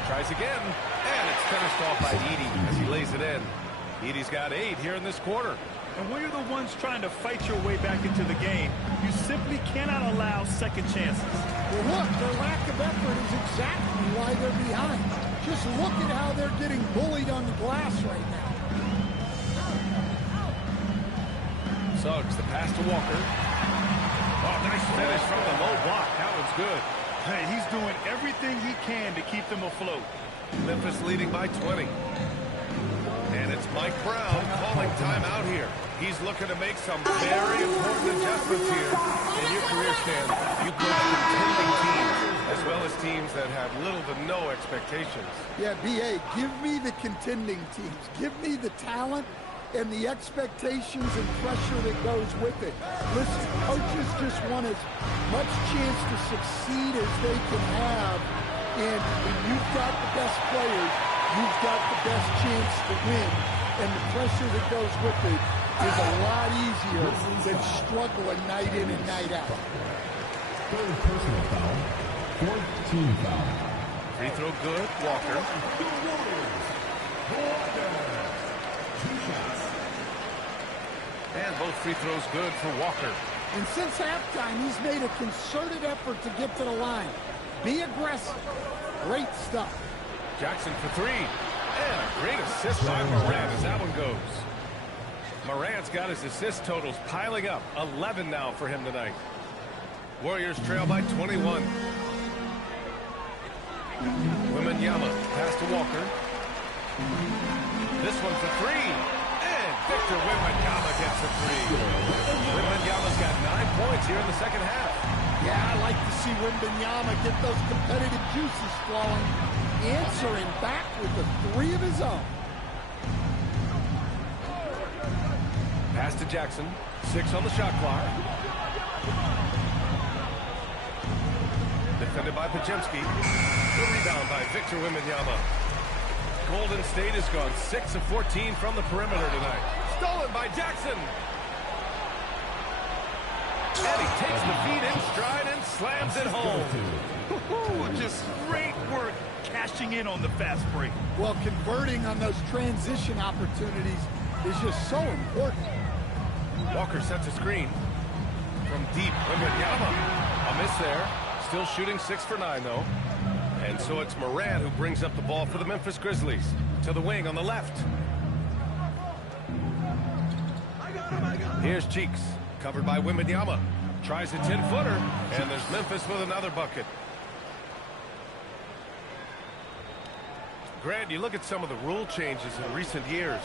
Tries again. And it's finished off by Edie as he lays it in. Edie's got 8 here in this quarter. And when you're the ones trying to fight your way back into the game, you simply cannot allow second chances. Well, look, their lack of effort is exactly why they're behind. Just look at how they're getting bullied on the glass right now. Suggs, the pass to Walker. Oh, nice finish from the low block. That one's good. Hey, he's doing everything he can to keep them afloat. Memphis leading by 20. And it's Mike Brown calling timeout here. He's looking to make some very important adjustments here. In your career, Stan, you coach contending teams as well as teams that have little to no expectations. Yeah, B.A., give me the contending teams. Give me the talent and the expectations and pressure that goes with it. Listen, coaches just want as much chance to succeed as they can have. And when you've got the best players, you've got the best chance to win. And the pressure that goes with it is a lot easier than struggling night in and night out. Third personal foul. Fourth team foul. Free throw good, Walker. And both free throws good for Walker. And since halftime, he's made a concerted effort to get to the line. Be aggressive. Great stuff. Jackson for three. And a great assist by Moran as that one goes. Moran's got his assist totals piling up. 11 now for him tonight. Warriors trail by 21. Wembanyama pass to Walker. This one for three. And Victor Wembanyama gets a three. Wembanyama's got 9 points here in the second half. Yeah, I like to see Wembanyama get those competitive juices flowing. Answering back with the three of his own. Pass to Jackson. 6 on the shot clock. Defended by Pajemski. The rebound by Victor Wembanyama. Golden State has gone 6 of 14 from the perimeter tonight. Stolen by Jackson. And he takes the feed in stride and slams it home. Just great work cashing in on the fast break. Well, converting on those transition opportunities is just so important. Walker sets a screen. From deep, Wembanyama. A miss there. Still shooting 6 for 9, though. And so it's Moran who brings up the ball for the Memphis Grizzlies. To the wing on the left. Here's Cheeks. Covered by Wembanyama. Tries a 10-footer. And there's Memphis with another bucket. Grant, you look at some of the rule changes in recent years.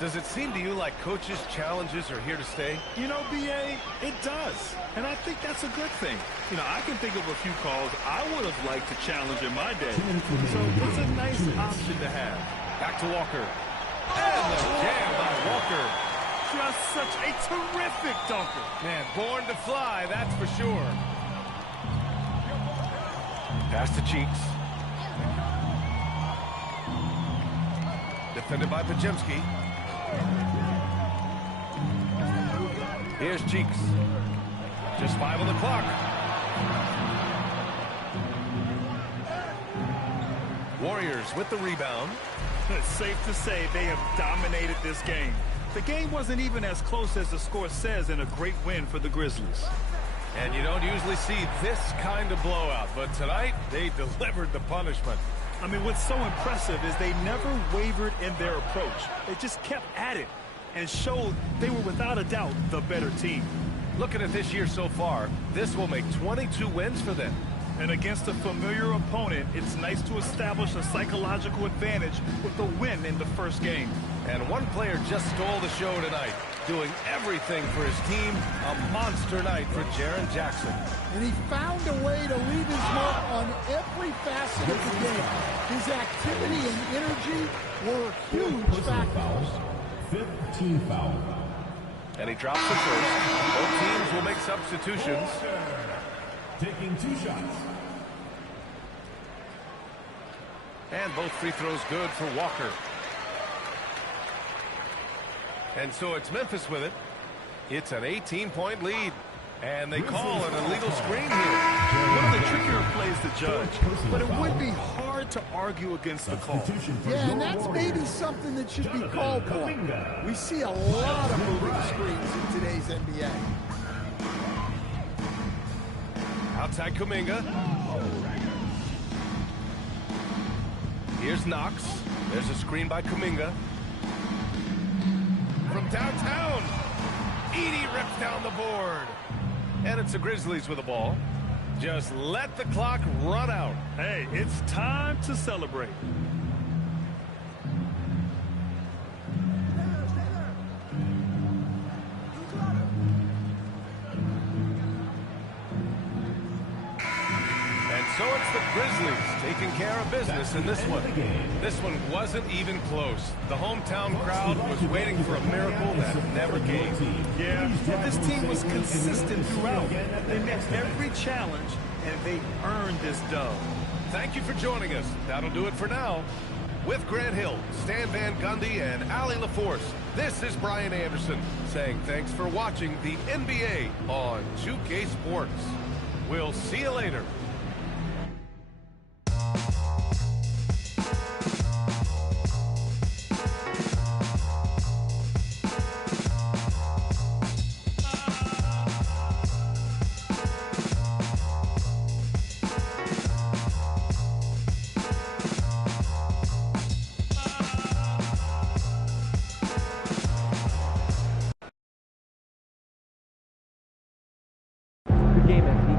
Does it seem to you like coaches' challenges are here to stay? You know, B.A., it does. And I think that's a good thing. You know, I can think of a few calls I would have liked to challenge in my day. So it's a nice option to have. Back to Walker. And the jam by Walker. Just such a terrific dunker. Man, born to fly, that's for sure. Pass to Cheeks. Defended by Pajemski. Here's Cheeks. Just 5 on the clock. Warriors with the rebound. It's safe to say they have dominated this game. The game wasn't even as close as the score says in a great win for the Grizzlies. And you don't usually see this kind of blowout, but tonight they delivered the punishment. I mean, what's so impressive is they never wavered in their approach. They just kept at it and showed they were without a doubt the better team. Looking at this year so far, this will make 22 wins for them. And against a familiar opponent, it's nice to establish a psychological advantage with the win in the first game. And one player just stole the show tonight, doing everything for his team. A monster night for Jaren Jackson. And he found a way to leave his mark on every facet of the game. His activity and energy were huge factors. 5th team foul. And he drops the first. Both teams will make substitutions. Taking 2 shots. And both free throws good for Walker. And so it's Memphis with it. It's an 18-point lead. And they call an illegal screen here. One of the trickier plays to judge, but it would be hard to argue against the call. Yeah, and that's maybe something that should be called for. We see a lot of moving screens in today's NBA. Outside Kuminga. Here's Knox. There's a screen by Kuminga. From downtown, Edey rips down the board. And it's the Grizzlies with the ball. Just let the clock run out. Hey, it's time to celebrate. So it's the Grizzlies taking care of business in this one. This one wasn't even close. The hometown crowd was waiting for a miracle that never came. Yeah, and this team was consistent throughout. They met every challenge, and they earned this dub. Thank you for joining us. That'll do it for now. With Grant Hill, Stan Van Gundy, and Ali LaForce, this is Brian Anderson saying thanks for watching the NBA on 2K Sports. We'll see you later. Good game, MP.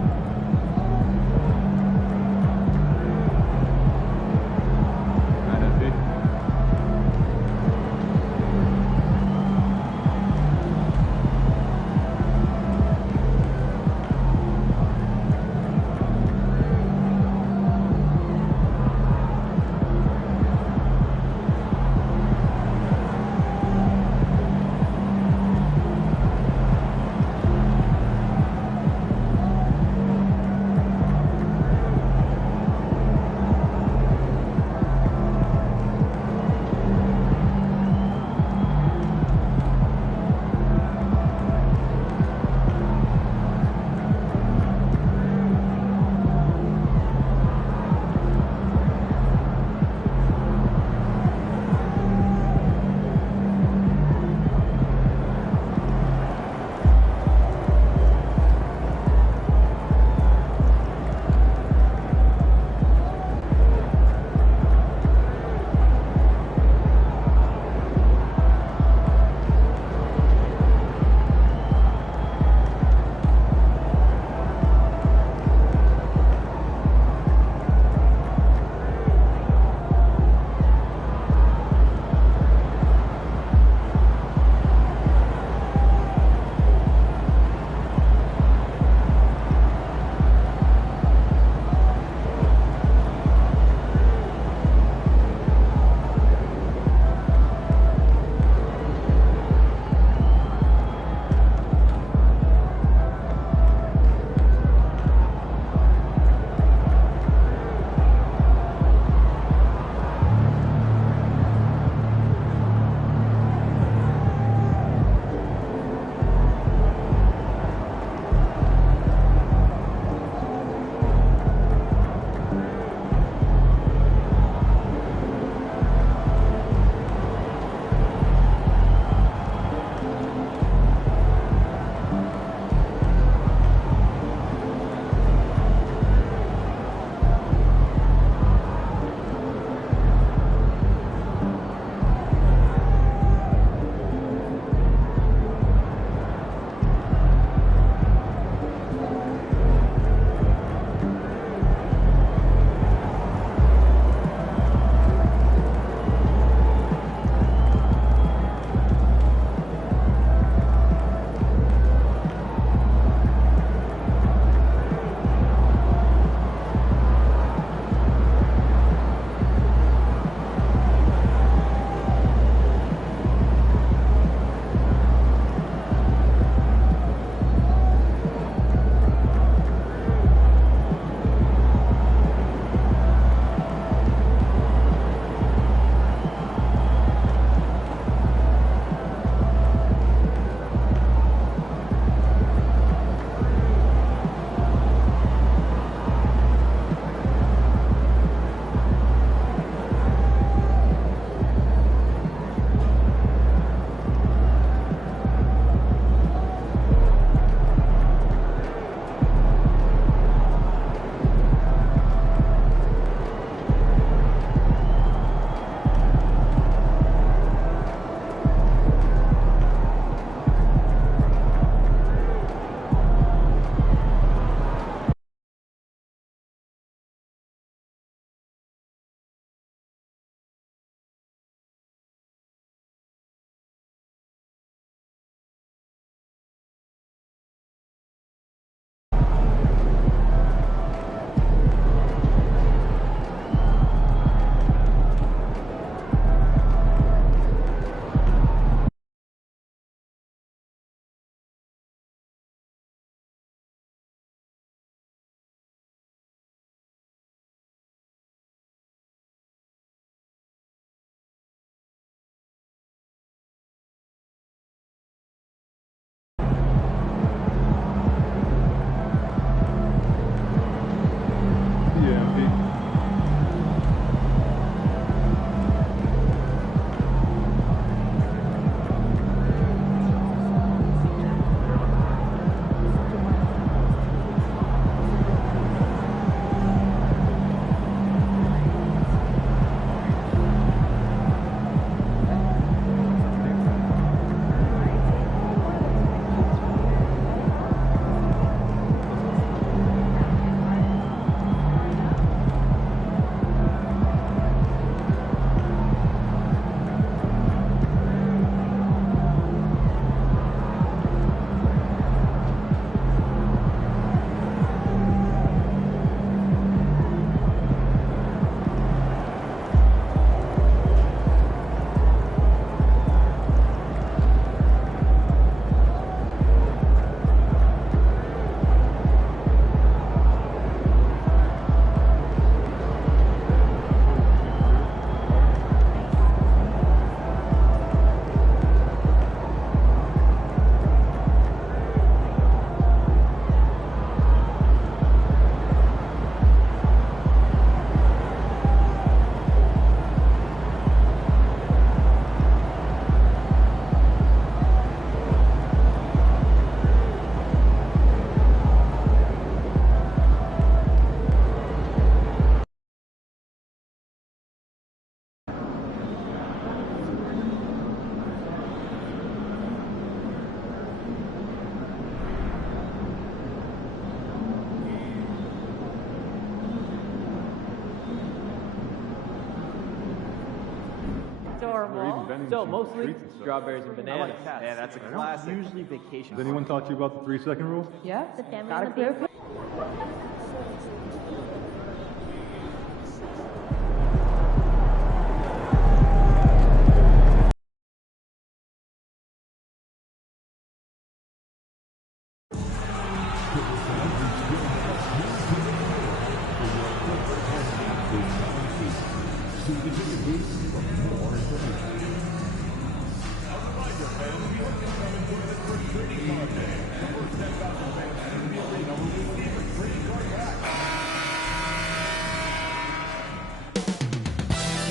Still, mostly strawberries and bananas. Yeah, that's a classic. Usually vacation. Has anyone taught you about the 3-second rule? Yeah, the family and the beer.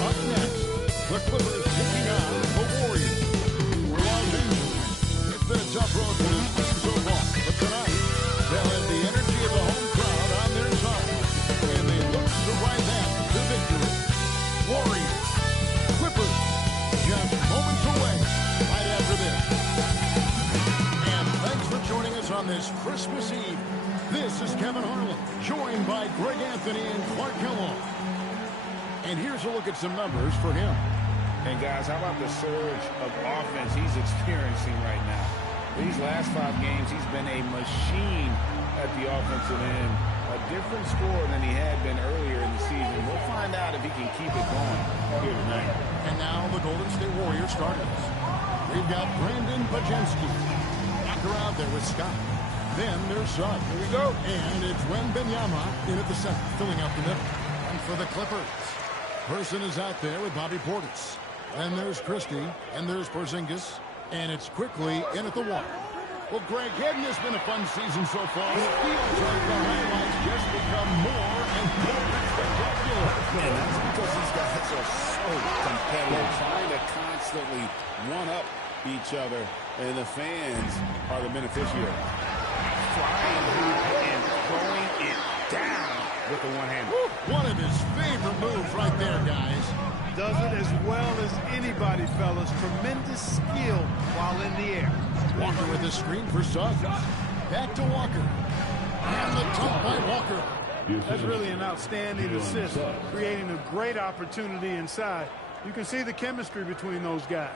Up next, the Clippers taking on the Warriors. For Los Angeles, it's been a tough road for this team so far, but tonight they'll have the energy of the home crowd on their side, and they look to ride that to victory. Warriors, Clippers, just moments away right after this. And thanks for joining us on this Christmas Eve. This is Kevin Harlan, joined by Greg Anthony and Clark Kellogg. And here's a look at some numbers for him. And guys, how about the surge of offense he's experiencing right now? These last 5 games, he's been a machine at the offensive end. A different score than he had been earlier in the season. We'll find out if he can keep it going here tonight. And now the Golden State Warriors starters. We've got Brandon Pajemski. Walker out there with Scott. Then there's Suggs. Here we go. And it's Wembanyama in at the center, filling out the middle. And for the Clippers, Person is out there with Bobby Portis. And there's Christie. And there's Porzingis. And it's quickly in at the one. Well, Greg, hadn't this been a fun season so far? It feels like the highlights just become more and more spectacular. And that's because these guys are so competitive, trying to constantly one-up each other, and the fans are the beneficiaries. Flying and throwing it down with the one hand. One of his favorite moves right there, guys. Does it as well as anybody, fellas. Tremendous skill while in the air. Walker with the screen for Suggs. Back to Walker. And the top by Walker. That's really an outstanding assist, creating a great opportunity inside. You can see the chemistry between those guys.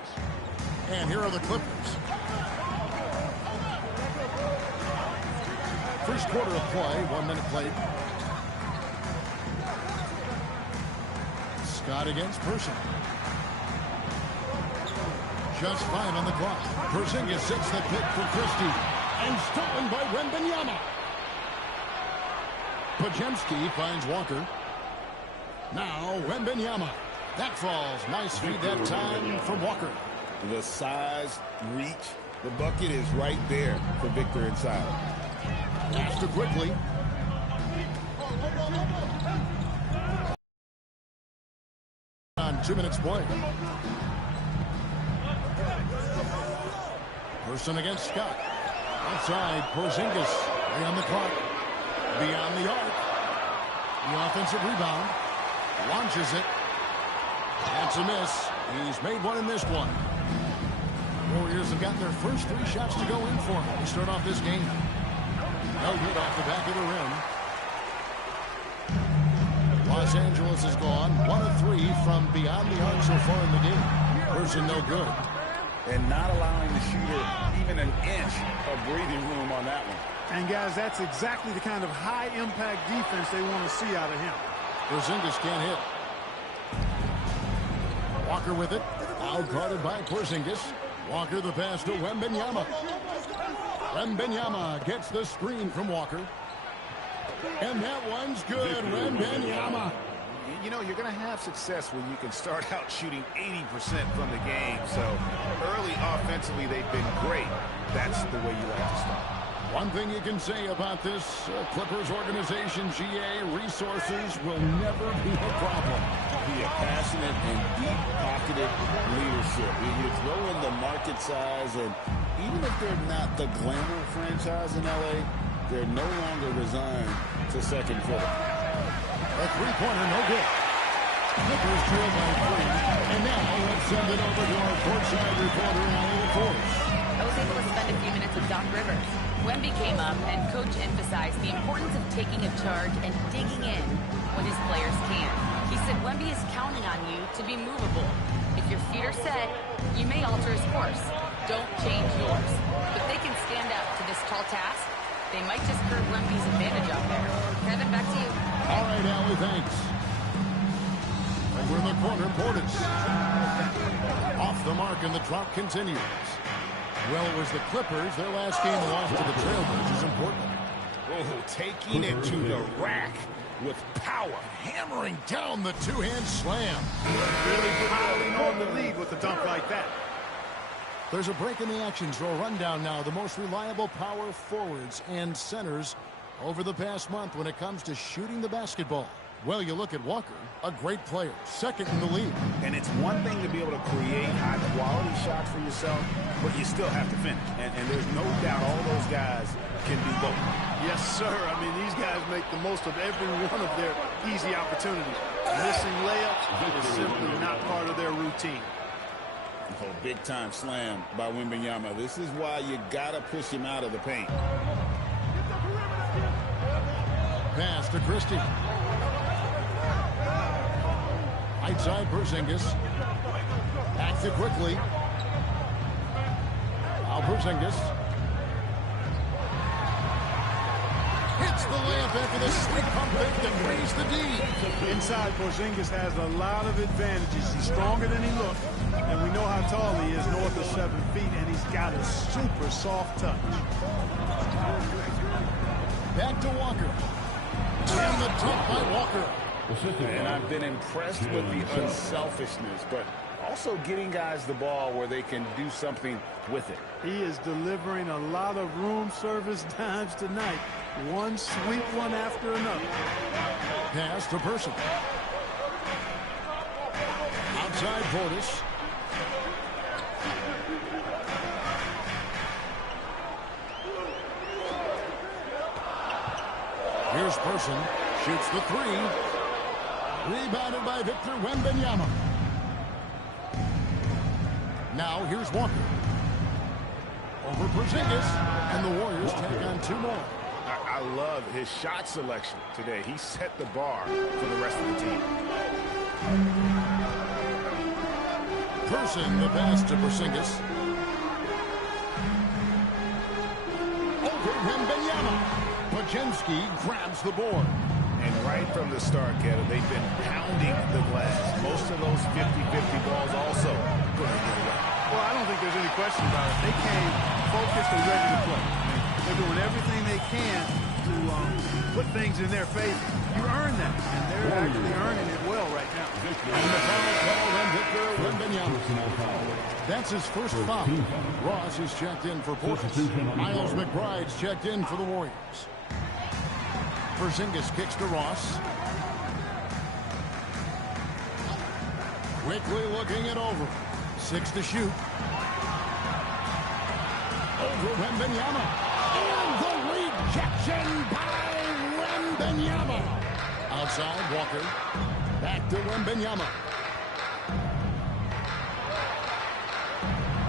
And here are the Clippers. First quarter of play, 1 minute played. Scott against Person. Just 5 on the clock. Porzingis sits the pick for Christie. And stolen by Wembanyama. Pajemski finds Walker. Now Wembanyama. That falls. Nice feed that time from Walker. The size, reach, the bucket is right there for Victor inside. Pass to quickly. On 2 minutes play. Person against Scott. Outside, Porzingis. Way on the clock. Beyond the arc. The offensive rebound. Launches it. That's a miss. He's made one and missed one. Warriors have gotten their first 3 shots to go in for him to start off this game. No good off the back of the rim. Los Angeles is gone. 1 of 3 from beyond the arc so far in the game. Person no good. And not allowing the shooter even an inch of breathing room on that one. And guys, that's exactly the kind of high-impact defense they want to see out of him. Porzingis can't hit. Walker with it. Out guarded by Porzingis. Walker the pass to Wembanyama. Wembanyama gets the screen from Walker. And that one's good. Wembanyama. You know, you're going to have success when you can start out shooting 80% from the game. So early offensively, they've been great. That's the way you like to start. One thing you can say about this Clippers organization, GA, resources will never be a problem. Be a passionate and deep-pocketed leadership. You throw in the market size, and even if they're not the glamour franchise in LA, they're no longer resigned to second fiddle. A three-pointer, no good. Clippers trail by 3. And now let's send it over to our courtside reporter, Allie Force. I was able to spend a few minutes with Doc Rivers. Wemby came up, and Coach emphasized the importance of taking a charge and digging in when his players can. He said Wemby is counting on you to be movable. If your feet are set, you may alter his course. Don't change yours. But they can stand up to this tall task. They might just curb Wemby's advantage out there. Kevin, back to you. All right, Allie, thanks. Over in the corner, Portis. Off the mark, and the drought continues. Well, it was the Clippers. Their last game loss to the Trailblazers is important. Oh, taking it to the rack with power. Hammering down the two-hand slam. Really piling on the lead with a dunk like that. There's a break in the action, so a rundown now. The most reliable power forwards and centers over the past month when it comes to shooting the basketball. Well, you look at Walker, a great player, second in the league. And it's one thing to be able to create high-quality shots for yourself, but you still have to finish. And there's no doubt all those guys can do both. Yes, sir. I mean, these guys make the most of every one of their easy opportunities. Missing layups is simply not part of their routine. Oh, big-time slam by Wembanyama. This is why you got to push him out of the paint. Pass to Christie. Right side, Porzingis. Back to quickly. Now Porzingis. Hits the layup after the sweet pump fake and raise the D. Inside, Porzingis has a lot of advantages. He's stronger than he looks, and we know how tall he is, north of 7 feet, and he's got a super soft touch. Back to Walker. And the dunk by Walker. And I've been impressed with the unselfishness, but also getting guys the ball where they can do something with it. He is delivering a lot of room service dimes tonight. One sweet one after another. Pass to Person. Outside Portis. Here's Person. Shoots the three. Rebounded by Victor Wembanyama. Now here's Walker. Over Porzingis. And the Warriors take on two more. I love his shot selection today. He set the bar for the rest of the team. Person, the pass to Porzingis. Over Wembanyama. Podziemski grabs the board. And right from the start, Kevin, they've been pounding the glass. Most of those 50-50 balls also going their way. Well, I don't think there's any question about it. They came focused and ready to play. They're doing everything they can to put things in their favor. You earn that, and they're actually earning it well right now. And the foul call on Victor Wembanyama. That's his first foul. Ross is checked in for Portis. Miles McBride's checked in for the Warriors. Porzingis kicks to Ross. Quickly looking it over. 6 to shoot. Over Wembanyama. And the rejection by Wembanyama. Outside, Walker. Back to Wembanyama.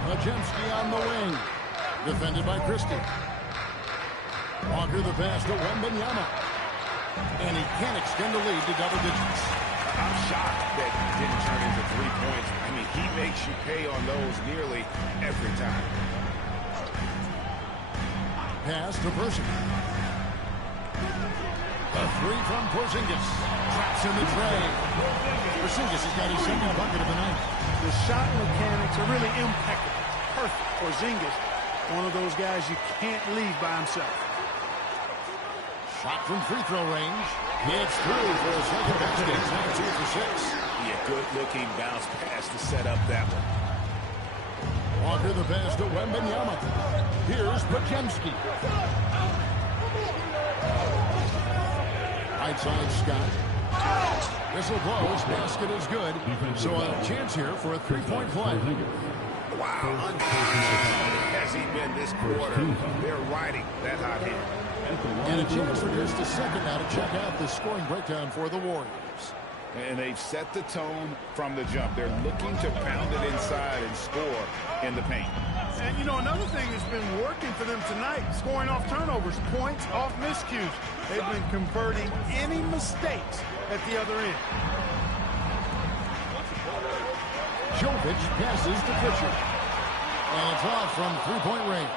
Podziemski on the wing. Defended by Christie. Walker the pass to Wembanyama. And he can't extend the lead to double digits. I'm shocked that it didn't turn into 3 points. I mean, he makes you pay on those nearly every time. Pass to Person. A three from Porzingis. Traps in the tray. Porzingis has got his second bucket of the night. The shot mechanics are really impeccable. Perfect. Porzingis, one of those guys you can't leave by himself. Shot from free throw range. It's through for a second basket. It's now 2 for 6. Yeah, good-looking bounce pass to set up that one. Walker the pass to Wembanyama. Here's Podziemski. Right side, Scott. Whistle blows. Basket is good. So a chance here for a three-point play. Wow, has he been this quarter? They're riding that hot hand. And a chance for just a second now to check out the scoring breakdown for the Warriors. And they've set the tone from the jump. They're looking to pound it inside and score in the paint. And, you know, another thing that's been working for them tonight, scoring off turnovers, points off miscues. They've been converting any mistakes at the other end. Jovic passes to Pritchard. And it's off from three-point range.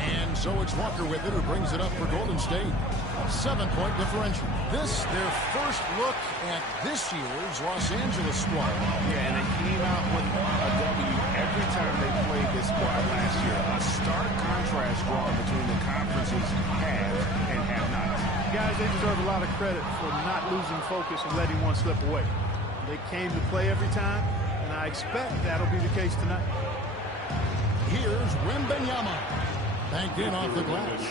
And so it's Walker with it who brings it up for Golden State. 7-point differential. This, their first look at this year's Los Angeles squad. Yeah, and they came out with a W every time they played this squad last year. A stark contrast drawn between the conferences have and have not. Guys, they deserve a lot of credit for not losing focus and letting one slip away. They came to play every time, and I expect that'll be the case tonight. Here's Wembanyama. Banked in off the glass.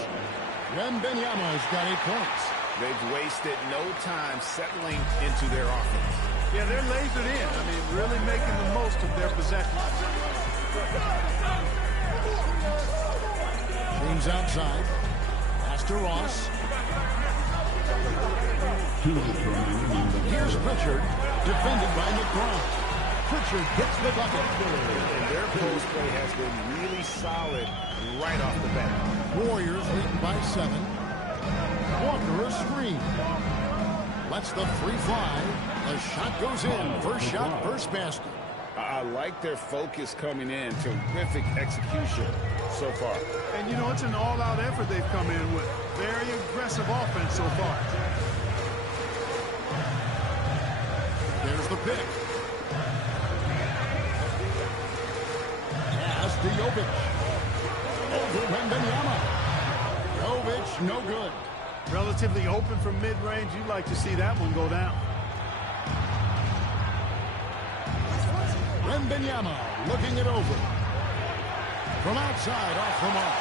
Wembanyama's got 8 points. They've wasted no time settling into their offense. Yeah, they're lasered in. I mean, really making the most of their possessions. Things outside. Pass to Ross. Here's Pritchard, defended by McBride. Pritchard gets the bucket. And their post play has been really solid right off the bat. Warriors leading by 7. Walker a screen. Lets the free fly. The shot goes in. First shot, first basket. I like their focus coming in. Terrific execution so far. And, you know, it's an all-out effort they've come in with. Very aggressive offense so far. There's the pick. Pass to Jovic. Over Wembanyama. Jovic, no good. Relatively open from mid-range. You'd like to see that one go down. Wembanyama looking it over. From outside, off the mark.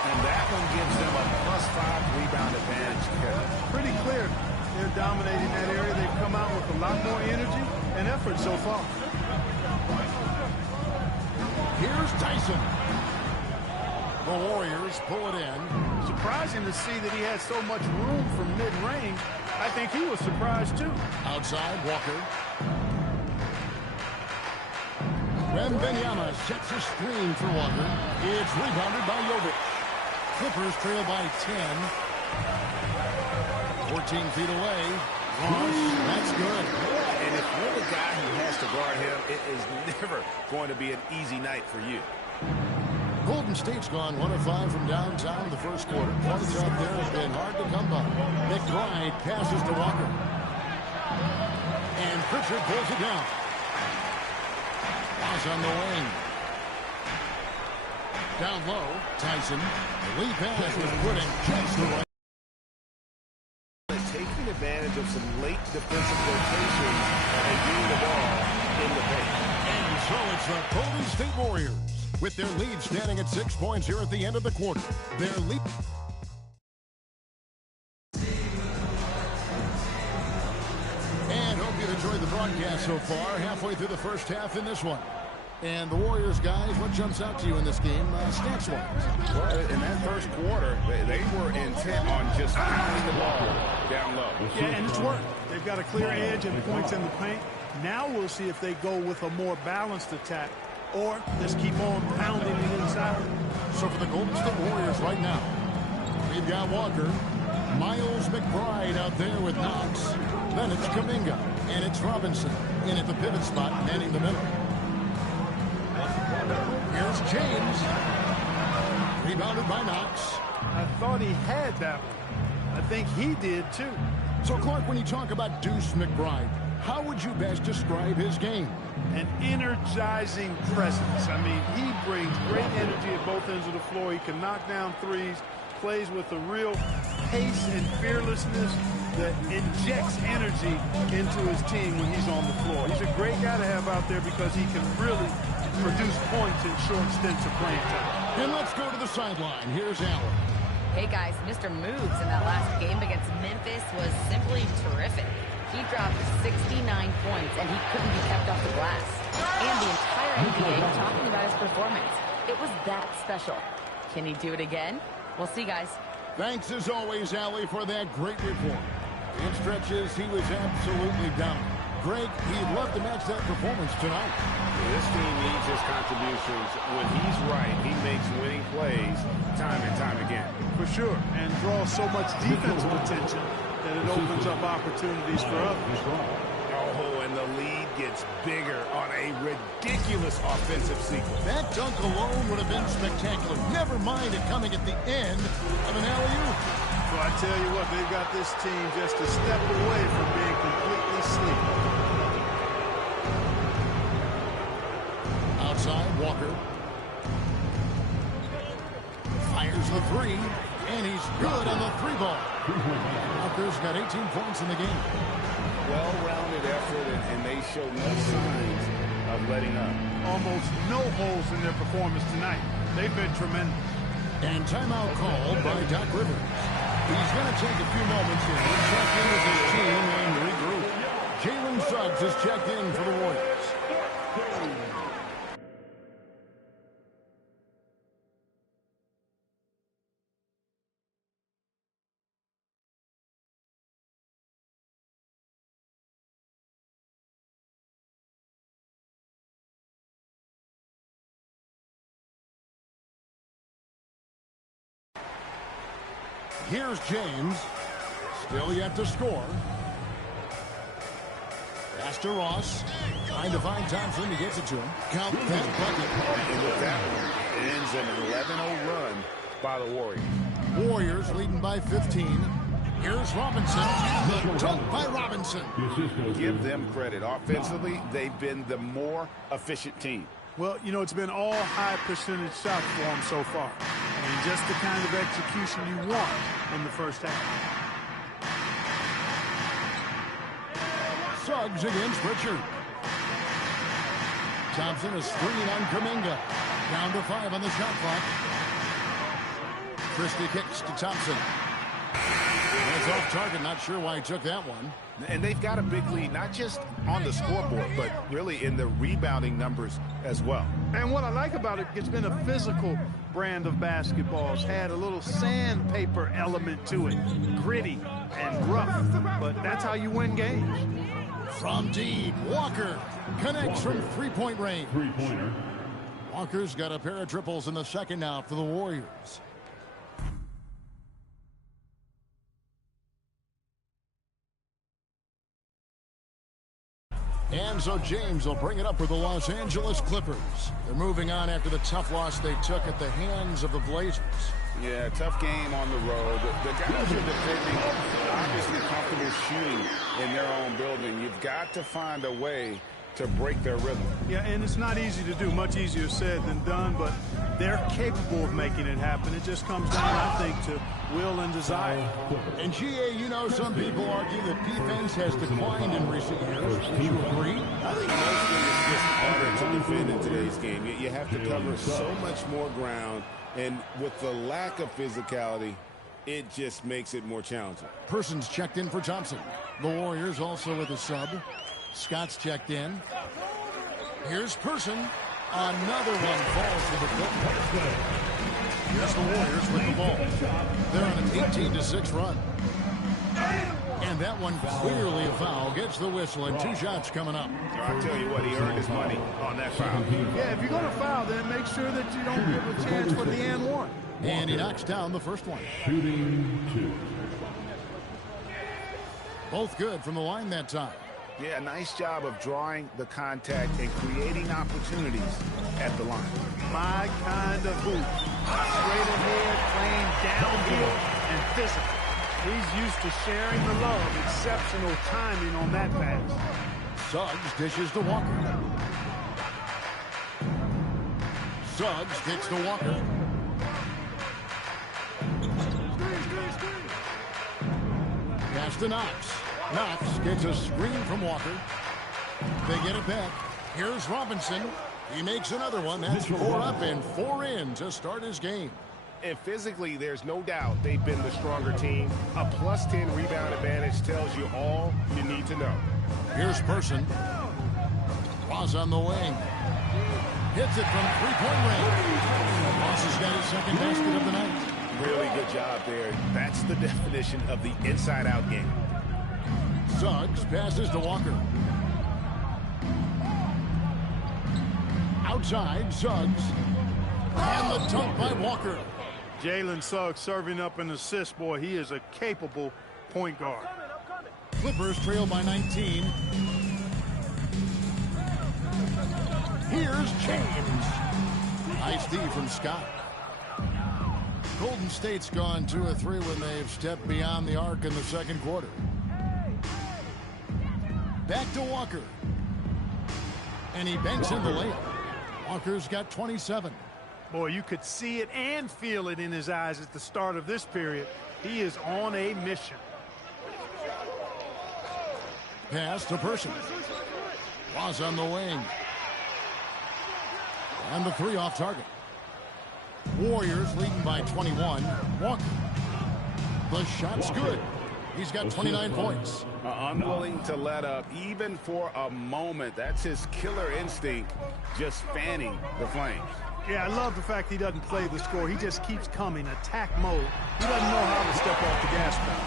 And that one gives them a +5 rebound advantage. Pretty clear. They're dominating that area. They've come out with a lot more energy and effort so far. Here's Tyson. The Warriors pull it in. Surprising to see that he had so much room from mid-range. I think he was surprised, too. Outside, Walker. Wembanyama sets a screen for Walker. It's rebounded by Jovic. Clippers trail by 10. 14 feet away. Ross, that's good. And if you're the guy who has to guard him, it is never going to be an easy night for you. Golden State's gone 1 of 5 from downtown in the first quarter. Points out there have been hard to come by. McBride passes to Walker. And Pritchard pulls it down. Pass on the wing. Down low, Tyson. The lead pass was put in just the right. Taking advantage of some late defensive rotations and getting the ball in the paint. And so it's the Golden State Warriors with their lead standing at 6 points here at the end of the quarter. Their lead. And hope you enjoyed the broadcast so far. Halfway through the first half in this one. And the Warriors, guys, what jumps out to you in this game, stats-wise? Well, in that first quarter, they were intent on just pounding the ball down low. Yeah, and it's worked. They've got a clear edge and points in the paint. Now we'll see if they go with a more balanced attack or just keep on pounding it inside. So for the Golden State Warriors right now, we've got Walker, Miles McBride out there with Knox. Then it's Kuminga, and it's Robinson in at the pivot spot, manning the middle. Here's James. Rebounded by Knox. I thought he had that one. I think he did, too. So, Clark, when you talk about Deuce McBride, how would you best describe his game? An energizing presence. I mean, he brings great energy at both ends of the floor. He can knock down threes, plays with a real pace and fearlessness that injects energy into his team when he's on the floor. He's a great guy to have out there because he can really produce points in short stints of playing time. And let's go to the sideline. Here's Allen. Hey, guys, Mr. Moves in that last game against Memphis was simply terrific. He dropped 69 points, and he couldn't be kept off the glass. And the entire NBA talking about his performance. It was that special. Can he do it again? We'll see, guys. Thanks, as always, Allie, for that great report. In stretches, he was absolutely dominant. Greg, he'd love to match that performance tonight. This team needs his contributions. When he's right, he makes winning plays time and time again. For sure, and draws so much defensive attention that it opens up opportunities for others. Oh, and the lead gets bigger on a ridiculous offensive sequence. That dunk alone would have been spectacular. Never mind it coming at the end of an alley-oop. Well, I tell you what, they've got this team just a step away from being completely asleep. Outside, Walker. Fires the three, and he's good on the three ball. Walker's got 18 points in the game. Well-rounded effort, and they show no signs of letting up. Almost no holes in their performance tonight. They've been tremendous. And timeout called by Doc Rivers. He's going to take a few moments here to check in with his team and regroup. Jalen Suggs has checked in for the Warriors. Here's James. Still yet to score. Pass to Ross. Trying to find Thompson. He gets it to him. Count that bucket. And with that one, ends an 11-0 run by the Warriors. Warriors leading by 15. Here's Robinson. The dunk by Robinson. Give them credit. Offensively, they've been the more efficient team. Well, you know, it's been all high percentage shots for them so far. I mean, just the kind of execution you want in the first half. Suggs against Pritchard. Thompson is screen on Kuminga. Down to 5 on the shot clock. Christie kicks to Thompson. It's off target. Not sure why he took that one. And they've got a big lead, not just on the scoreboard, but really in the rebounding numbers as well. And what I like about it, it's been a physical brand of basketball. It's had a little sandpaper element to it. Gritty and rough. But that's how you win games. From deep, Walker connects from three-point range. Three-pointer. Walker's got a pair of triples in the second now for the Warriors. And so James will bring it up for the Los Angeles Clippers. They're moving on after the tough loss they took at the hands of the Blazers. Yeah, tough game on the road. The guys are defending, obviously comfortable shooting in their own building. You've got to find a way to break their rhythm. Yeah, and it's not easy to do. Much easier said than done, but they're capable of making it happen. It just comes down, I think, to will and desire. And GA, you know, some people argue that defense has declined in recent years. Do you agree? I think mostly it's just harder to defend in today's game. You have to cover so much more ground, and with the lack of physicality, it just makes it more challenging. Persons checked in for Thompson. The Warriors also with a sub. Scott's checked in. Here's Person. Another one falls to the Clippers. Here's the Warriors with the ball. They're on an 18-6 run. And that one clearly a foul. Gets the whistle and 2 shots coming up. So I'll tell you what, he earned his money on that foul. Yeah, if you're going to foul, then make sure that you don't give a chance for the and one. And he knocks down the first one. Shooting 2. Both good from the line that time. Yeah, nice job of drawing the contact and creating opportunities at the line. My kind of hoop. Straight ahead, playing downhill, and physical. He's used to sharing the love. Exceptional timing on that pass. Suggs dishes to Walker. Suggs kicks to Walker. Pass to Knox. Knox gets a screen from Walker. They get it back. Here's Robinson. He makes another one. That's 4 up and 4 in to start his game. And physically, there's no doubt they've been the stronger team. A +10 rebound advantage tells you all you need to know. Here's Person. Ross on the wing. Hits it from three-point range. Ross has got his second basket of the night. Really good job there. That's the definition of the inside-out game. Suggs passes to Walker. Outside, Suggs. And the dunk by Walker. Jalen Suggs serving up an assist. Boy, he is a capable point guard. Clippers trail by 19. Here's James. Nice D from Scott. Golden State's gone 2 of 3 when they've stepped beyond the arc in the second quarter. Back to Walker. And he banks in the layup. Walker's got 27. Boy, you could see it and feel it in his eyes at the start of this period. He is on a mission. Pass to Person. Was on the wing. And the 3 off target. Warriors leading by 21. Walker. The shot's good. He's got 29 points. Unwilling to let up even for a moment. That's his killer instinct, just fanning the flames. Yeah, I love the fact he doesn't play the score. He just keeps coming, attack mode. He doesn't know how to step off the gas pedal.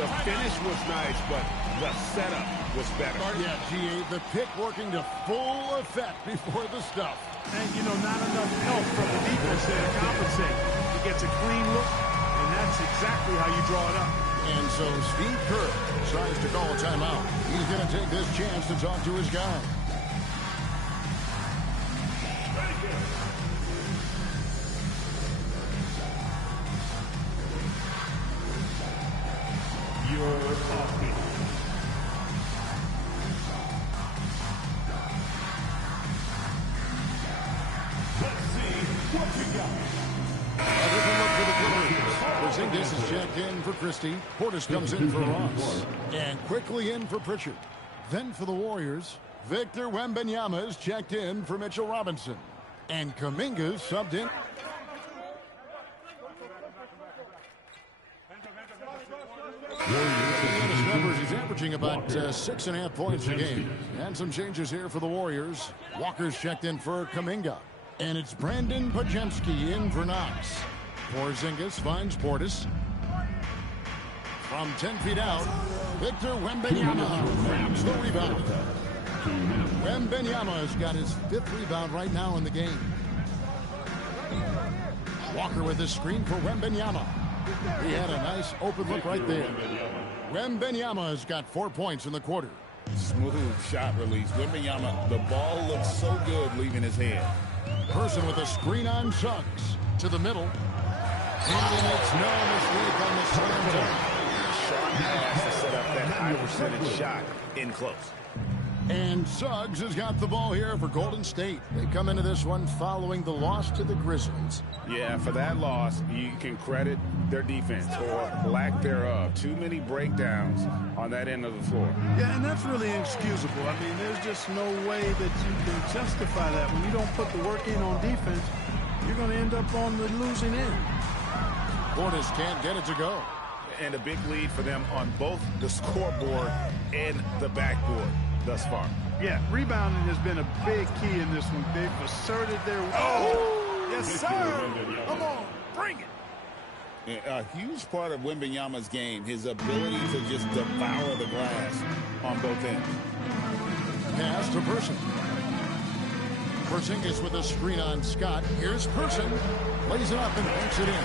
The finish was nice, but the setup was better. Yeah, G.A., the pick working to full effect before the stuff. And, you know, not enough help from the defense there to compensate. He gets a clean look, and that's exactly how you draw it up. And so Steve Kerr tries to call a timeout. He's going to take this chance to talk to his guy. Your offense. Let's see what you got. A different look for the Clippers. Porzingis is checked in for Christie. Portis comes in for Ross. And quickly in for Pritchard. Then for the Warriors, Victor Wembanyama is checked in for Mitchell Robinson. And Kuminga's subbed in. Numbers, he's averaging about 6.5 points a game. And some changes here for the Warriors. Walker's checked in for Kuminga. And it's Brandon Podziemski in for Knox. Porzingis finds Portis. From 10 feet out, Victor Wembanyama grabs the rebound. Wembanyama's got his 5th rebound right now in the game. Walker with a screen for Wembanyama. He had a nice open look right there. Wembanyama's got 4 points in the quarter. Smooth shot release. Wembanyama, the ball looks so good leaving his hand. Person with a screen on Suggs to the middle. And he makes no mistake on the slam dunk. Sharp pass to set up that high percentage shot in close. And Suggs has got the ball here for Golden State. They come into this one following the loss to the Grizzlies. Yeah, for that loss, you can credit their defense or lack thereof. Too many breakdowns on that end of the floor. Yeah, and that's really inexcusable. I mean, there's just no way that you can justify that. When you don't put the work in on defense, you're going to end up on the losing end. Portis can't get it to go. And a big lead for them on both the scoreboard and the backboard thus far. Yeah, rebounding has been a big key in this one. They've asserted their... Oh! Yes, sir! Come on, bring it! A huge part of Wembanyama's game, his ability to just devour the glass on both ends. Pass to Person. Porzingis with a screen on Scott. Here's Person. Lays it up and banks it in.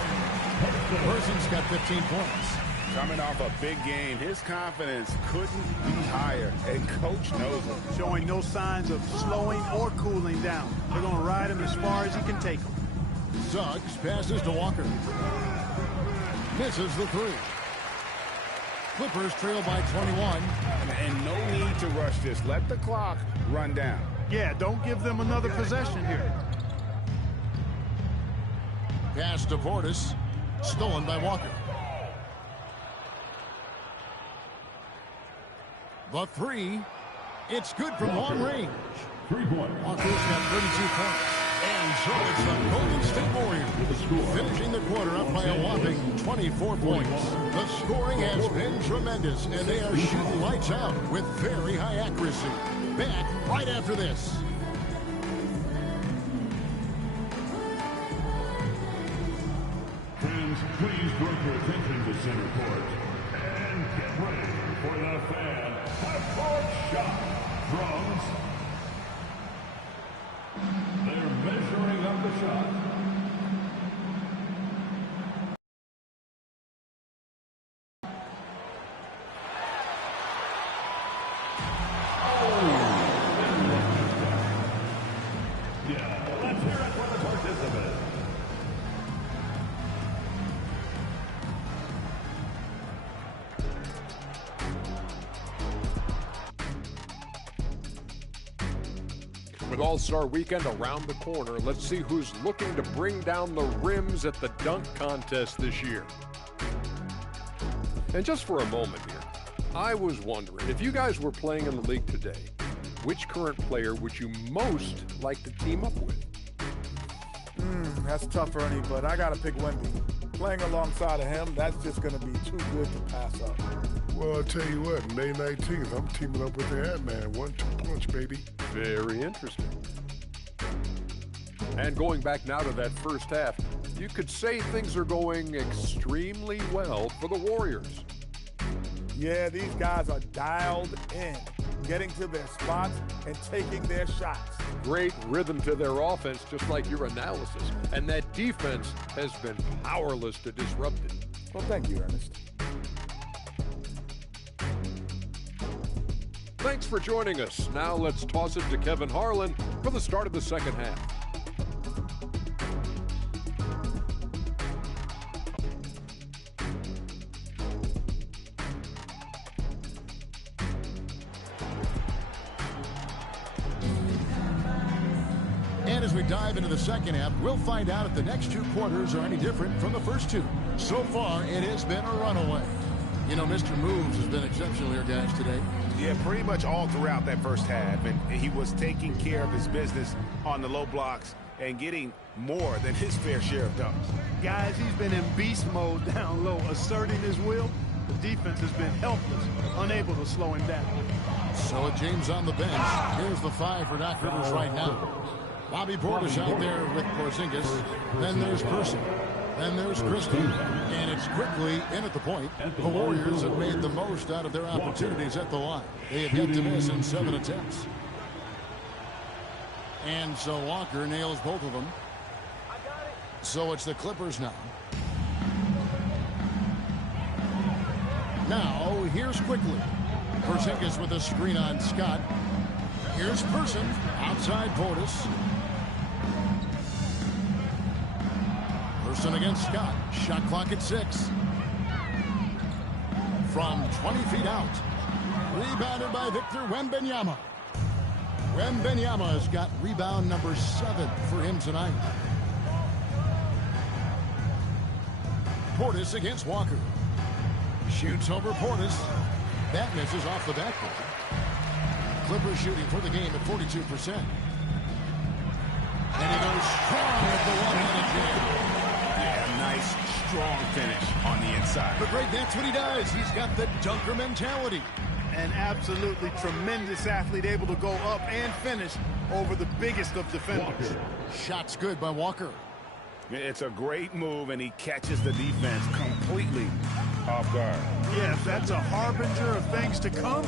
Person's got 15 points. Coming off a big game, his confidence couldn't be higher, and Coach knows it. Showing no signs of slowing or cooling down. They're going to ride him as far as he can take him. Suggs passes to Walker. Misses the 3. Clippers trail by 21. And no need to rush this. Let the clock run down. Yeah, don't give them another possession here. Pass to Portis. Stolen by Walker. The 3. It's good from long range. 3-point. Walker's got 32 points. And so it's the Golden State Warriors finishing the quarter up by a whopping 24 points. The scoring has been tremendous, and they are shooting lights out with very high accuracy. Back right after this. Fans, please direct your attention to center court. And get ready for the fan half-court shot. Drums. They're measuring up the shot. With All-Star Weekend around the corner, let's see who's looking to bring down the rims at the dunk contest this year. And just for a moment here, I was wondering, if you guys were playing in the league today, which current player would you most like to team up with? That's tough, Ernie, but I got to pick Wemby. Playing alongside of him, that's just going to be too good to pass up. Well, I'll tell you what, May 19th, I'm teaming up with the Ant-Man. 1-2 punch, baby. Very interesting. And going back now to that first half, you could say things are going extremely well for the Warriors. Yeah, these guys are dialed in, getting to their spots and taking their shots. Great rhythm to their offense, just like your analysis. And that defense has been powerless to disrupt it. Well, thank you, Ernest. Thanks for joining us. Now let's toss it to Kevin Harlan for the start of the second half. And as we dive into the second half, we'll find out if the next two quarters are any different from the first two. So far, it has been a runaway. You know, Mr. Moves has been exceptional here, guys, today. Yeah, pretty much all throughout that first half. And he was taking care of his business on the low blocks and getting more than his fair share of dunks. Guys, he's been in beast mode down low, asserting his will. The defense has been helpless, unable to slow him down. So with James on the bench, here's the 5 for Doc Rivers right now. Bobby Portis out there with Porzingis. Then there's Person. Then there's Christie. And it's quickly in at the point. The Warriors have made the most out of their opportunities at the line. They have yet to miss in 7 attempts. And so Walker nails both of them. So it's the Clippers now. Now, here's quickly. Porzingis with a screen on Scott. Here's Person outside Portis. Person against Scott. Shot clock at 6. From 20 feet out. Rebounded by Victor Wembanyama. Wembanyama has got rebound number 7 for him tonight. Portis against Walker. Shoots over Portis. That misses off the backboard. Clippers shooting for the game at 42%. And he goes strong with the one-handed jam. Yeah, nice, strong finish on the inside. But Greg, that's what he does. He's got the dunker mentality. An absolutely tremendous athlete, able to go up and finish over the biggest of defenders. Shots good by Walker. It's a great move, and he catches the defense completely off guard. Yes, that's a harbinger of things to come.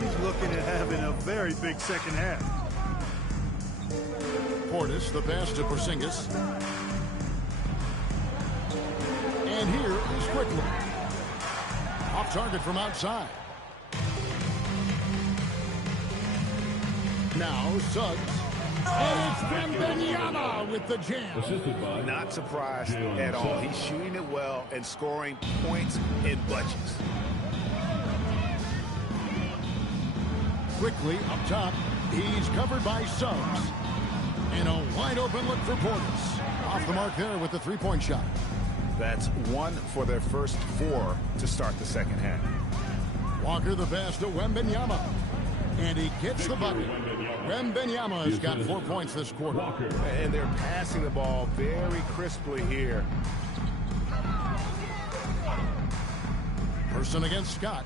He's looking at having a very big second half. Portis, the pass to Porzingis. And here is Quickly. Off target from outside. Now Suggs. And it's Wembanyama with the jam. Not surprised at all. He's shooting it well and scoring points in bunches. Quickly up top. He's covered by Suggs. And a wide open look for Portis. Off the mark there with the three-point shot. That's 1 for their first 4 to start the second half. Walker the pass to Wembanyama. And he gets the bucket. Wembanyama has got 4 points this quarter. And they're passing the ball very crisply here. Person against Scott.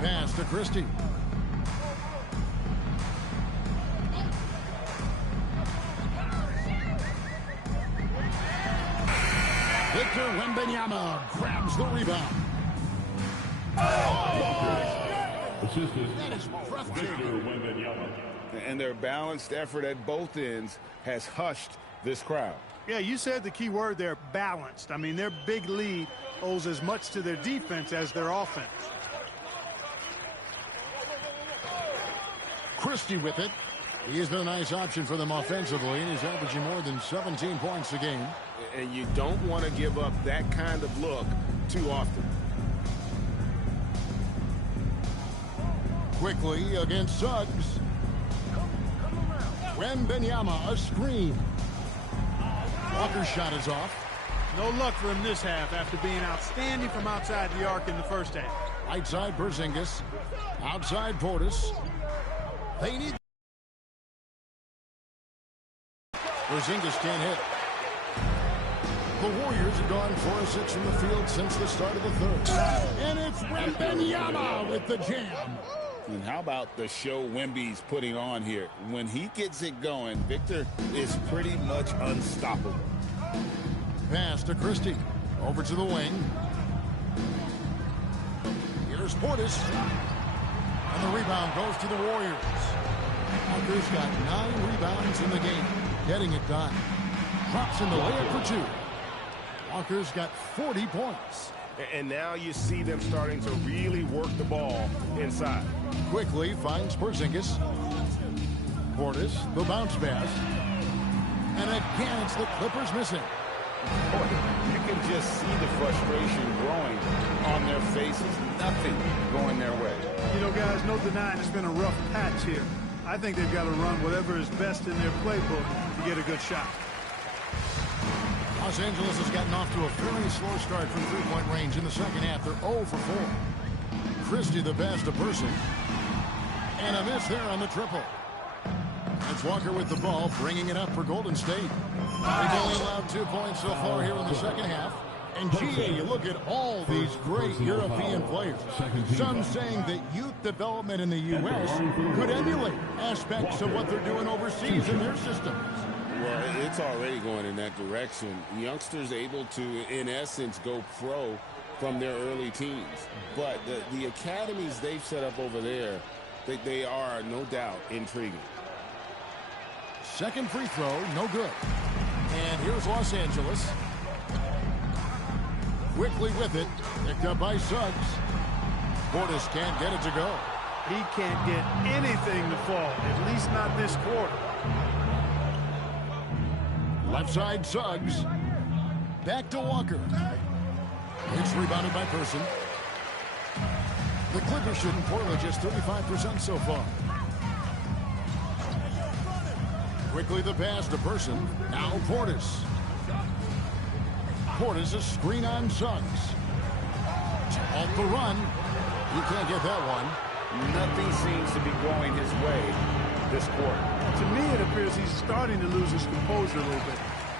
Pass to Christie. Victor Wembanyama grabs the rebound. That is breathtaking. And their balanced effort at both ends has hushed this crowd. Yeah, you said the key word there, balanced. I mean, their big lead owes as much to their defense as their offense. Christie with it. He has been a nice option for them offensively, and he's averaging more than 17 points a game. And you don't want to give up that kind of look too often. Quickly against Suggs. Wembanyama, a screen. Walker's shot is off. No luck for him this half after being outstanding from outside the arc in the first half. Right side Porzingis. Outside Portis. They need... Porzingis can't hit. The Warriors have gone 4 of 6 from the field since the start of the third. And it's Wembanyama with the jam. And how about the show Wemby's putting on here? When he gets it going, Victor is pretty much unstoppable. Pass to Christie. Over to the wing. Here's Portis. And the rebound goes to the Warriors. Walker's got 9 rebounds in the game. Getting it done. Drops in the layup for 2. Walker's got 40 points. And now you see them starting to really work the ball inside. Quickly finds Porzingis. Portis, the bounce pass. And again, it's the Clippers missing. Boy, you can just see the frustration growing on their faces. Nothing going their way. You know, guys, no denying it's been a rough patch here. I think they've got to run whatever is best in their playbook to get a good shot. Los Angeles has gotten off to a fairly slow start from three-point range in the second half. They're 0 for 4. Christie the pass to Person. And a miss there on the triple. That's Walker with the ball, bringing it up for Golden State. They've only allowed 2 points so far here in the second half. And GA, you look at all these great European players. Some saying that youth development in the U.S. could emulate aspects of what they're doing overseas in their systems. Well, it's already going in that direction. Youngsters able to, in essence, go pro from their early teens. But the academies they've set up over there, they are, no doubt, intriguing. Second free throw, no good. And here's Los Angeles. Quickly with it, picked up by Suggs. Portis can't get it to go. He can't get anything to fall, at least not this quarter. Left side Suggs. Back to Walker. It's rebounded by Person. The Clippers shooting poorly, just 35% so far. Quickly the pass to Person. Now Portis. Portis a screen on Suggs. Off the run. He can't get that one. Nothing seems to be going his way this quarter. To me, it appears he's starting to lose his composure a little bit.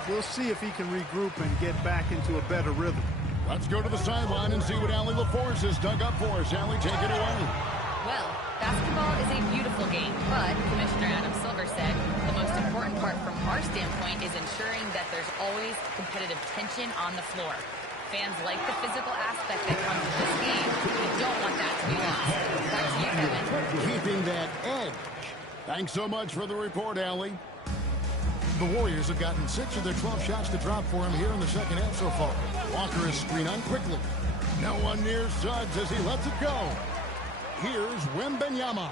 We'll see if he can regroup and get back into a better rhythm. Let's go to the sideline and see what Allie LaForce has dug up for us. Allie, take it away. Well, basketball is a beautiful game, but Commissioner Adam Silver said the most important part from our standpoint is ensuring that there's always competitive tension on the floor. Fans like the physical aspect that comes with this game. We don't want that to be lost. Back to you, Kevin. Keeping that edge. Thanks so much for the report, Allie. The Warriors have gotten 6 of their 12 shots to drop for him here in the second half so far. Walker is screen on quickly. No one near Suggs as he lets it go. Here's Wembanyama.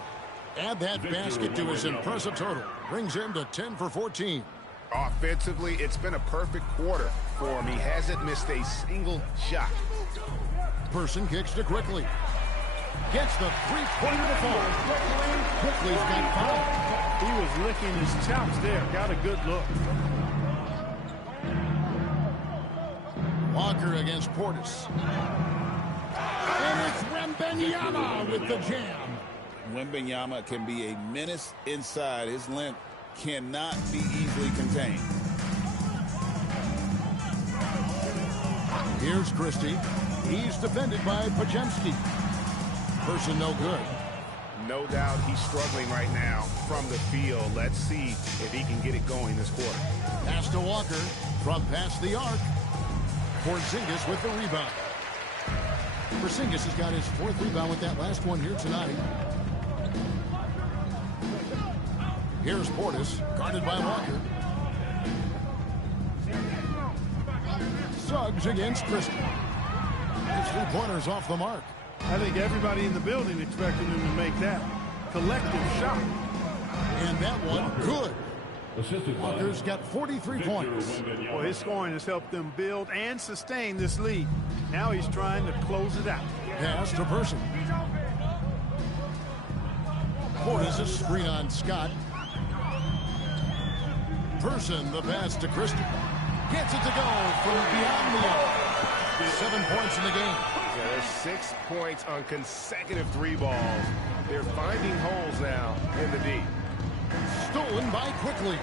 Add that basket to his impressive total. Brings him to 10 for 14. Offensively, it's been a perfect quarter for him. He hasn't missed a single shot. Person kicks to Quickly. Gets the three-pointer to fall. Quickly's got 5. He was licking his chops there. Got a good look. Walker against Portis. And it's Wembanyama with the jam. Wembanyama can be a menace inside. His length cannot be easily contained. Here's Christie. He's defended by Podziemski. Person no good. No doubt he's struggling right now from the field. Let's see if he can get it going this quarter. Pass to Walker from past the arc. Porzingis with the rebound. Porzingis has got his 4th rebound with that last one here tonight. Here's Portis, guarded by Walker. Suggs against Christie. His 3-pointers off the mark. I think everybody in the building expected him to make that collective shot. And that one good. Walker's got 43 points. Well, his scoring has helped them build and sustain this lead. Now he's trying to close it out. Pass to Person. Portis a screen on Scott. Person, the pass to Christian. Gets it to go from beyond the arc. 7 points in the game. Yeah, there's 6 points on consecutive 3 balls. They're finding holes now in the D. Stolen by Quickly.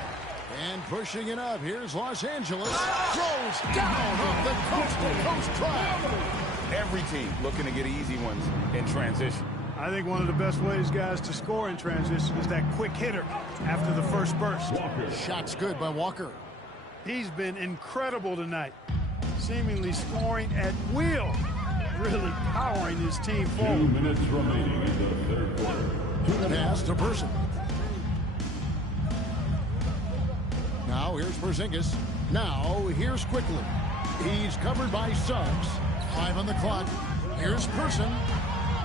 And pushing it up. Here's Los Angeles. Throws down off the coast-to-coast drive. Every team looking to get easy ones in transition. I think one of the best ways, guys, to score in transition is that quick hitter after the first burst. Shot's good by Walker. He's been incredible tonight, seemingly scoring at will, really powering his team forward. 2 minutes remaining in the third quarter. Pass to Person. Now here's Porzingis. Now here's Quickly. He's covered by Suggs. 5 on the clock. Here's Person.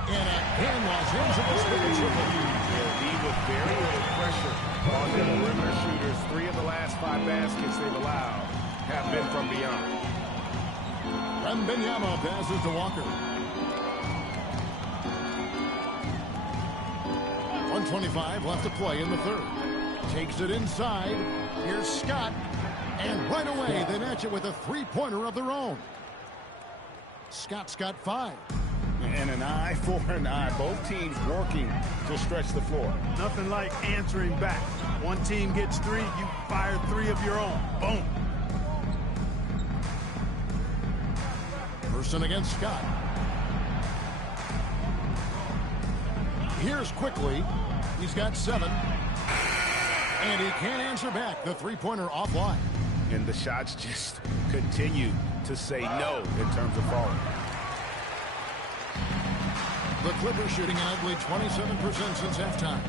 And again, Los Angeles with a triple. He with very little pressure on the perimeter shooters. 3 of the last 5 baskets they've allowed have been from beyond. Wembanyama passes to Walker. 1:25 left to play in the third. Takes it inside. Here's Scott. And right away, they match it with a 3-pointer of their own. Scott's got 5. And an eye for an eye. Both teams working to stretch the floor. Nothing like answering back. One team gets 3, you fire 3 of your own. Boom. Person against Scott. Here's Quickly. He's got 7. And he can't answer back. The 3-pointer offline. And the shots just continue to say no in terms of falling. The Clippers shooting an ugly 27% since halftime.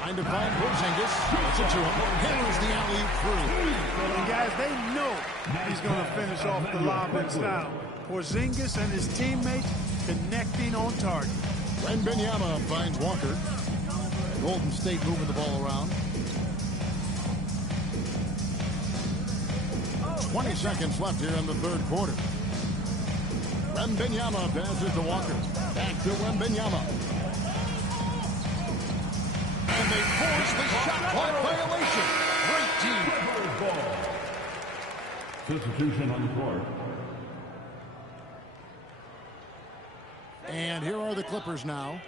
Trying to find Porzingis. Gets it to him. Hammers the alley-oop through. And guys, they know he's going to finish off the lob in style. Porzingis and his teammates connecting on target. Wembanyama finds Walker. Golden State moving the ball around. 20 seconds left here in the third quarter. Wembanyama passes to Walker. Back to Wembanyama. And they force the shot clock violation. Great team. Substitution on the court. And here are the Clippers now.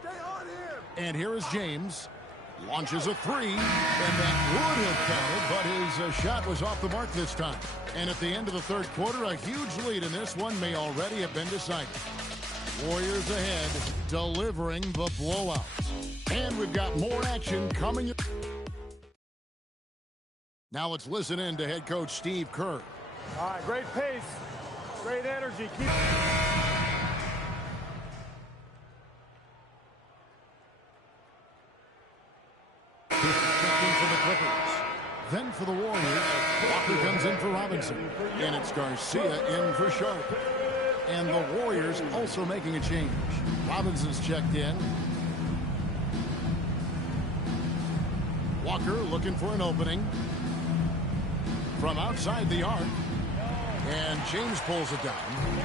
Stay on him. And here is James. Launches a 3, and that would have counted, but his shot was off the mark this time. And at the end of the third quarter, a huge lead in this one may already have been decided. Warriors ahead, delivering the blowout. And we've got more action coming. Now let's listen in to head coach Steve Kerr. All right, great pace, great energy. Keep. For the Clippers. Then for the Warriors, Walker comes in for Robinson. And it's Garcia in for Sharp. And the Warriors also making a change. Robinson's checked in. Walker looking for an opening. From outside the arc. And James pulls it down.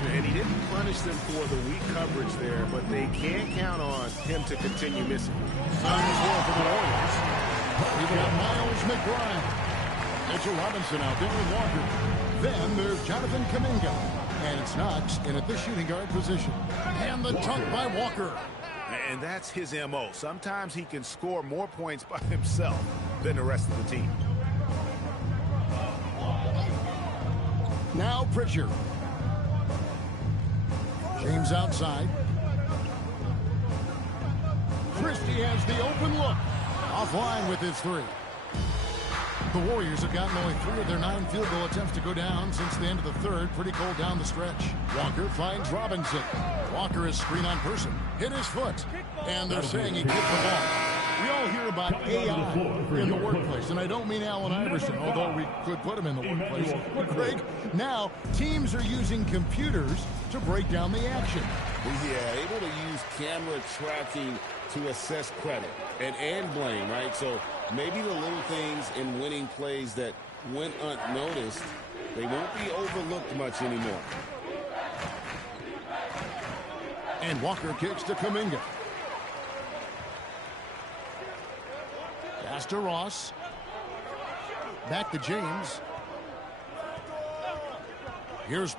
And he didn't punish them for the weak coverage there, but they can't count on him to continue missing. Time as well for the Warriors. We've got Miles McBride. Mitchell Robinson out there with Walker. Then there's Jonathan Kuminga. And it's Knox in at the shooting guard position. And the dunk by Walker. And that's his M.O. Sometimes he can score more points by himself than the rest of the team. Now Pritchard. James outside. Christie has the open look. Offline with his 3. The Warriors have gotten only 3 of their 9 field goal attempts to go down since the end of the third. Pretty cold down the stretch. Walker finds Robinson. Walker is screen on Person. Hit his foot. And they're saying he kicked the ball. We all hear about AI in the workplace, and I don't mean Allen Iverson, although we could put him in the workplace. But Greg, now teams are using computers to break down the action. Yeah, able to use camera tracking to assess credit and blame, right? So maybe the little things in winning plays that went unnoticed, they won't be overlooked much anymore. And Walker kicks to Kuminga. Pass to Ross. Back to James. Here's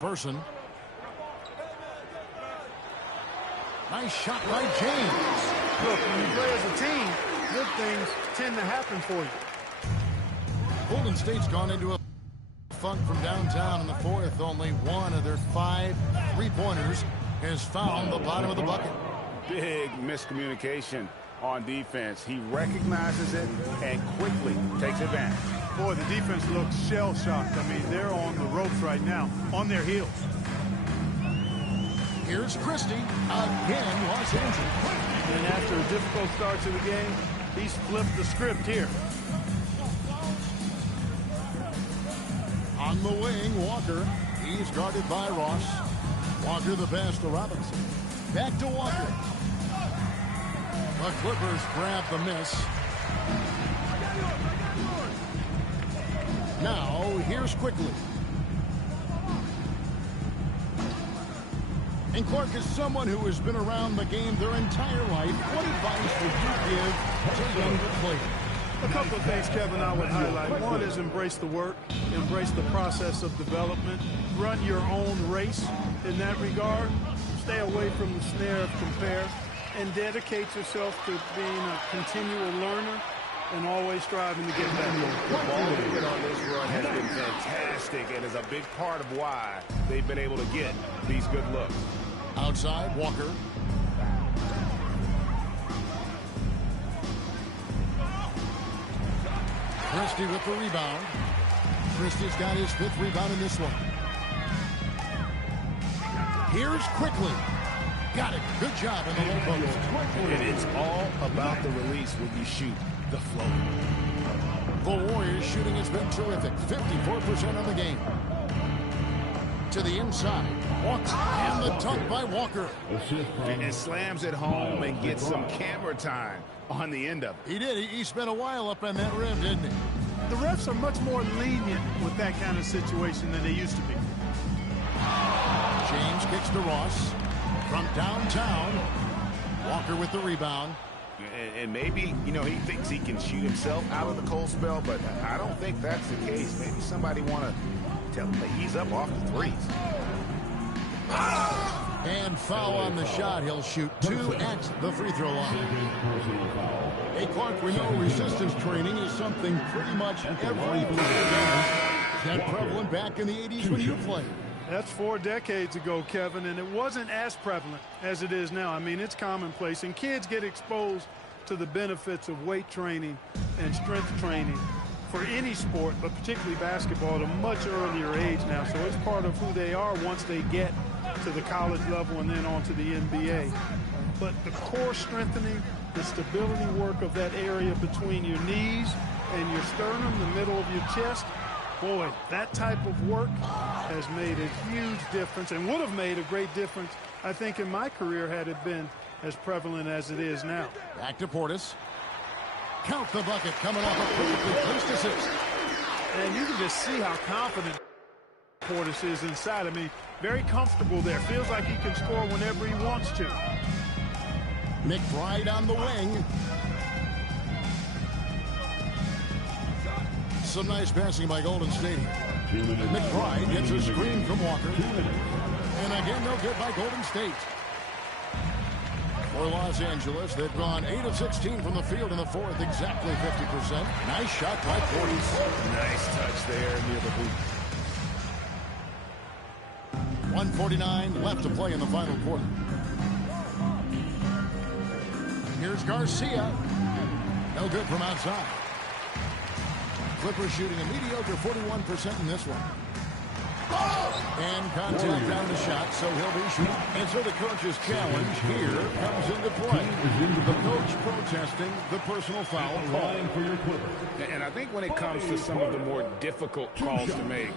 Person. Nice shot by James. Look, when you play as a team, good things tend to happen for you. Golden State's gone into a funk from downtown in the fourth. Only one of their 5 3-pointers has found the bottom of the bucket. Big miscommunication on defense. He recognizes it and quickly takes advantage. Boy, the defense looks shell-shocked. I mean, they're on the ropes right now, on their heels. Here's Christie. Again, Los Angeles. And after a difficult start to the game, he's flipped the script here. On the wing, Walker. He's guarded by Ross. Walker the pass to Robinson. Back to Walker. The Clippers grab the miss. Now, here's Quickly. And Clark is someone who has been around the game their entire life. What advice would you give to younger players? A couple of things, Kevin, I would highlight. One is embrace the work, embrace the process of development, run your own race in that regard, stay away from the snare of compare, and dedicate yourself to being a continual learner and always striving to get better. The ball movement on this run has been fantastic and is a big part of why they've been able to get these good looks. Outside, Walker. Christie with the rebound. Christie's got his 5th rebound in this one. Here's Quickly. Got it. Good job in the low post. And it's all about the release when you shoot the float. The Warriors shooting has been terrific. 54% on the game. To the inside. Walker. And the dunk by Walker. And slams it home and gets some camera time on the end of it. He did. He spent a while up on that rim, didn't he? The refs are much more lenient with that kind of situation than they used to be. James kicks to Ross. From downtown. Walker with the rebound. And maybe, you know, he thinks he can shoot himself out of the cold spell, but I don't think that's the case. Maybe somebody want to tell him to ease up off the threes. And foul on the shot. He'll shoot 2 at the free throw line. Hey, Clark, we know resistance training is something pretty much every player does. Is that prevalent back in the 80s when you played? That's 4 decades ago, Kevin, and it wasn't as prevalent as it is now. I mean, it's commonplace, and kids get exposed to the benefits of weight training and strength training for any sport, but particularly basketball, at a much earlier age now. So it's part of who they are once they get to the college level and then on to the NBA. But the core strengthening, the stability work of that area between your knees and your sternum, the middle of your chest, boy, that type of work has made a huge difference and would have made a great difference, I think, in my career had it been as prevalent as it is now. Back to Portis. Count the bucket coming off a perfectly placed assist. And you can just see how confident Portis is inside. I mean, very comfortable there. Feels like he can score whenever he wants to. McBride on the wing. Some nice passing by Golden State. McBride gets a screen from Walker. And again, no good by Golden State. For Los Angeles, they've gone 8 of 16 from the field in the fourth, exactly 50%. Nice shot by Portis. Nice touch there near the hoop. 1:49 left to play in the final quarter. Here's Garcia. No good from outside. Clippers shooting a mediocre 41% in this one. And contact down the shot, so he'll be shooting. And so the coach's challenge here comes into play. The coach protesting the personal foul call. And I think when it comes to some of the more difficult calls to make,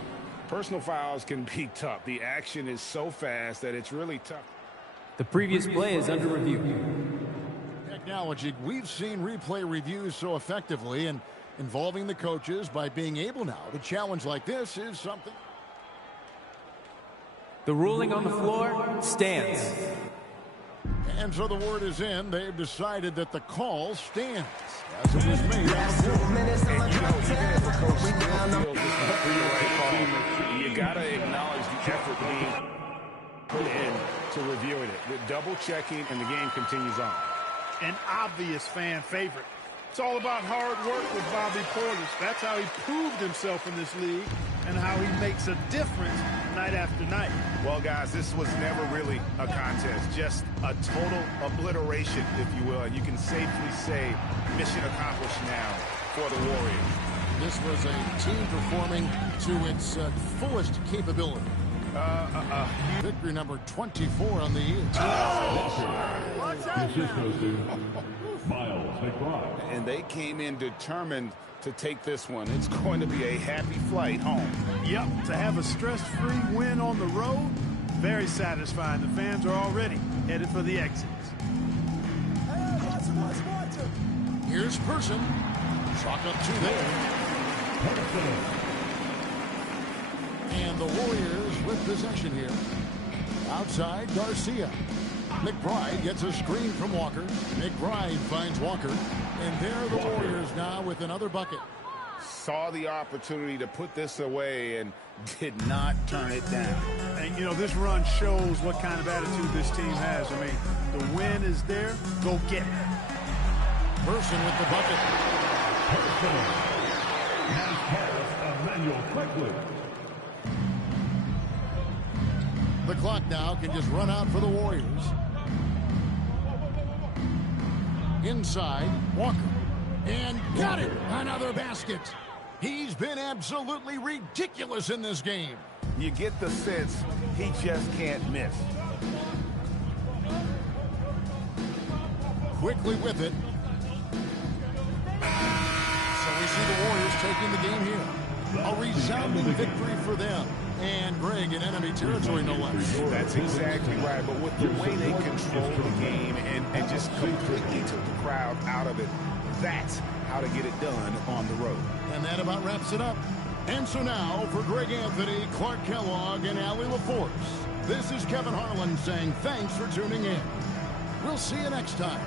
personal fouls can be tough. The action is so fast that it's really tough. The previous play is under review. Technology, we've seen replay reviews so effectively, and involving the coaches by being able now to challenge like this is something. The ruling on the floor stands. And so the word is in. They've decided that the call stands as it was made. And you know, even if a coach still feels this might be the right call, you got to acknowledge the effort being put in to reviewing it. The double checking, and the game continues on. An obvious fan favorite. It's all about hard work with Bobby Portis. That's how he proved himself in this league and how he makes a difference night after night. Well, guys, this was never really a contest, just a total obliteration, if you will. And you can safely say mission accomplished now for the Warriors. This was a team performing to its fullest capability. Victory number 24 on the year. Miles McBride. And they came in determined to take this one. It's going to be a happy flight home. Yep, to have a stress-free win on the road, very satisfying. The fans are already headed for the exits. Here's Person. Chalk up 2 there. And the Warriors with possession here. Outside, Garcia. McBride gets a screen from Walker. McBride finds Walker. And there are the Warriors now with another bucket. Saw the opportunity to put this away and did not turn it down. And, you know, this run shows what kind of attitude this team has. I mean, the win is there. Go get it. Person with the bucket. And pass Emmanuel quickly. The clock now can just run out for the Warriors. Inside, Walker. And got it! Another basket. He's been absolutely ridiculous in this game. You get the sense he just can't miss. Quickly with it. So we see the Warriors taking the game here. A resounding victory for them. And Greg in enemy territory, no less. That's exactly right. But with the way they controlled the game and just completely took the crowd out of it, that's how to get it done on the road. And that about wraps it up. And so now, for Greg Anthony, Clark Kellogg, and Allie LaForce, this is Kevin Harlan saying thanks for tuning in. We'll see you next time.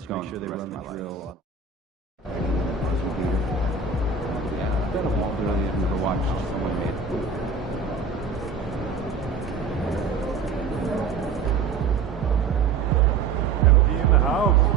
just make sure they run the drill. Yeah, it's been a while really I've never watched someone made Empty in the house.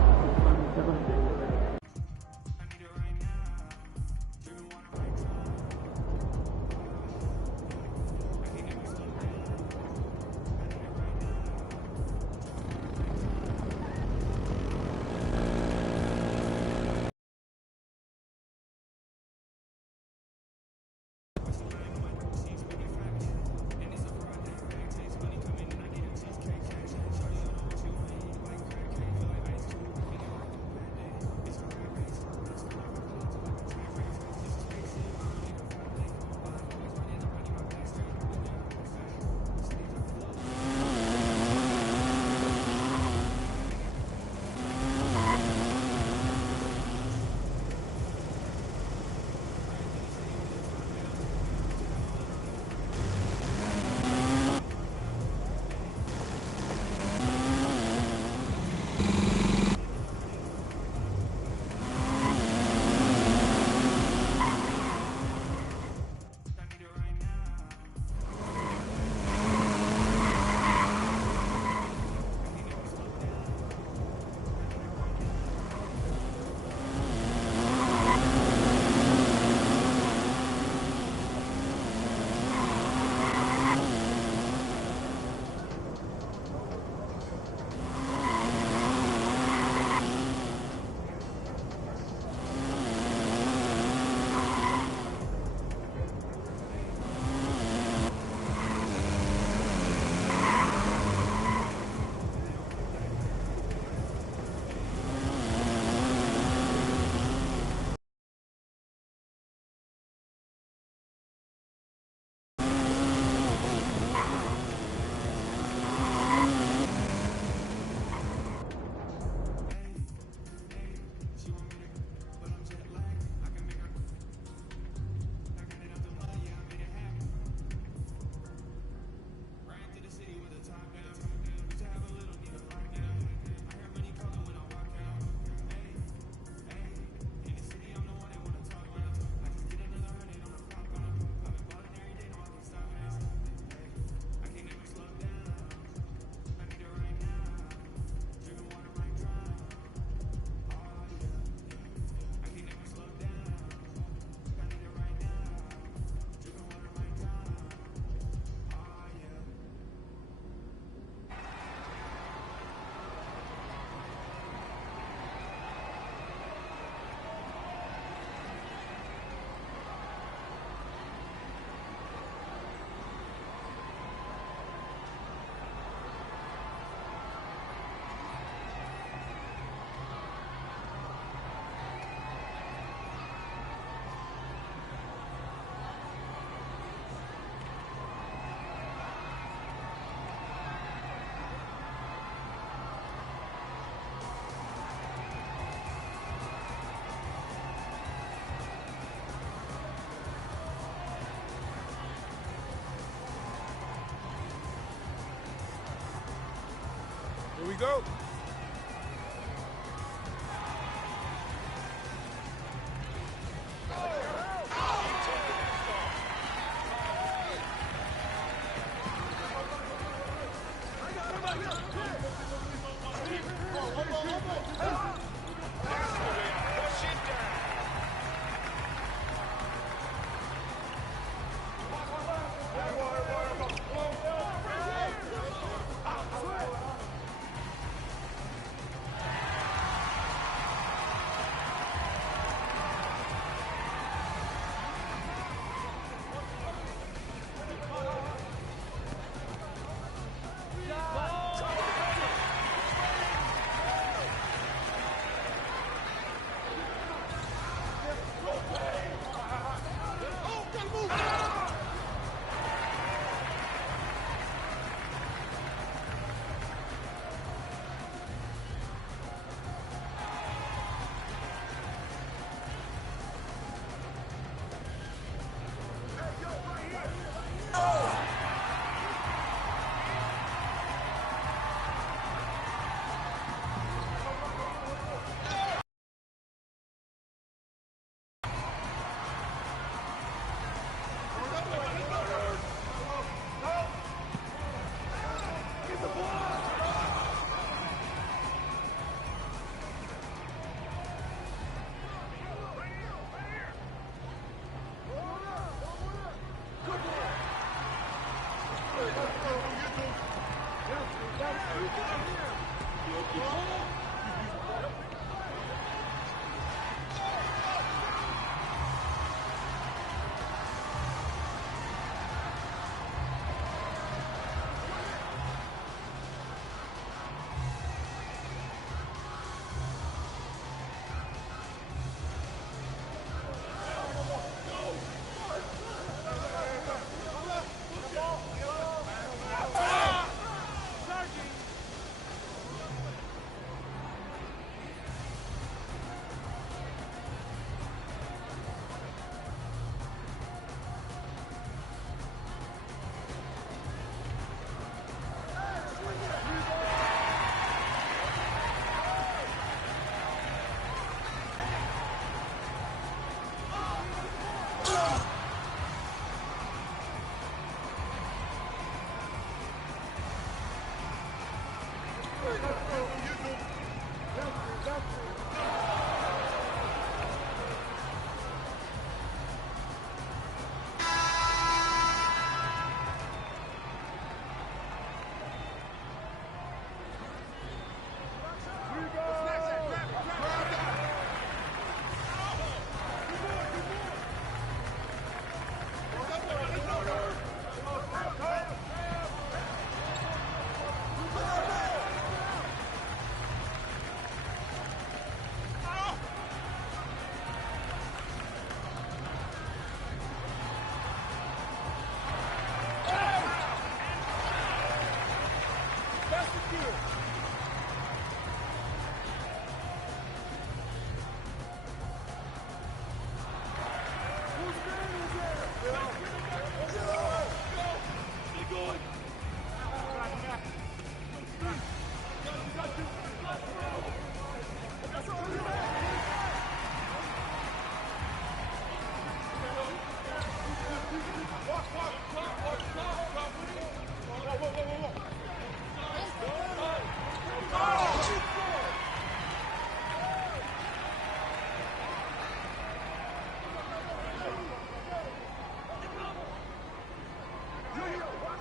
Here we go.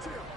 Watch him.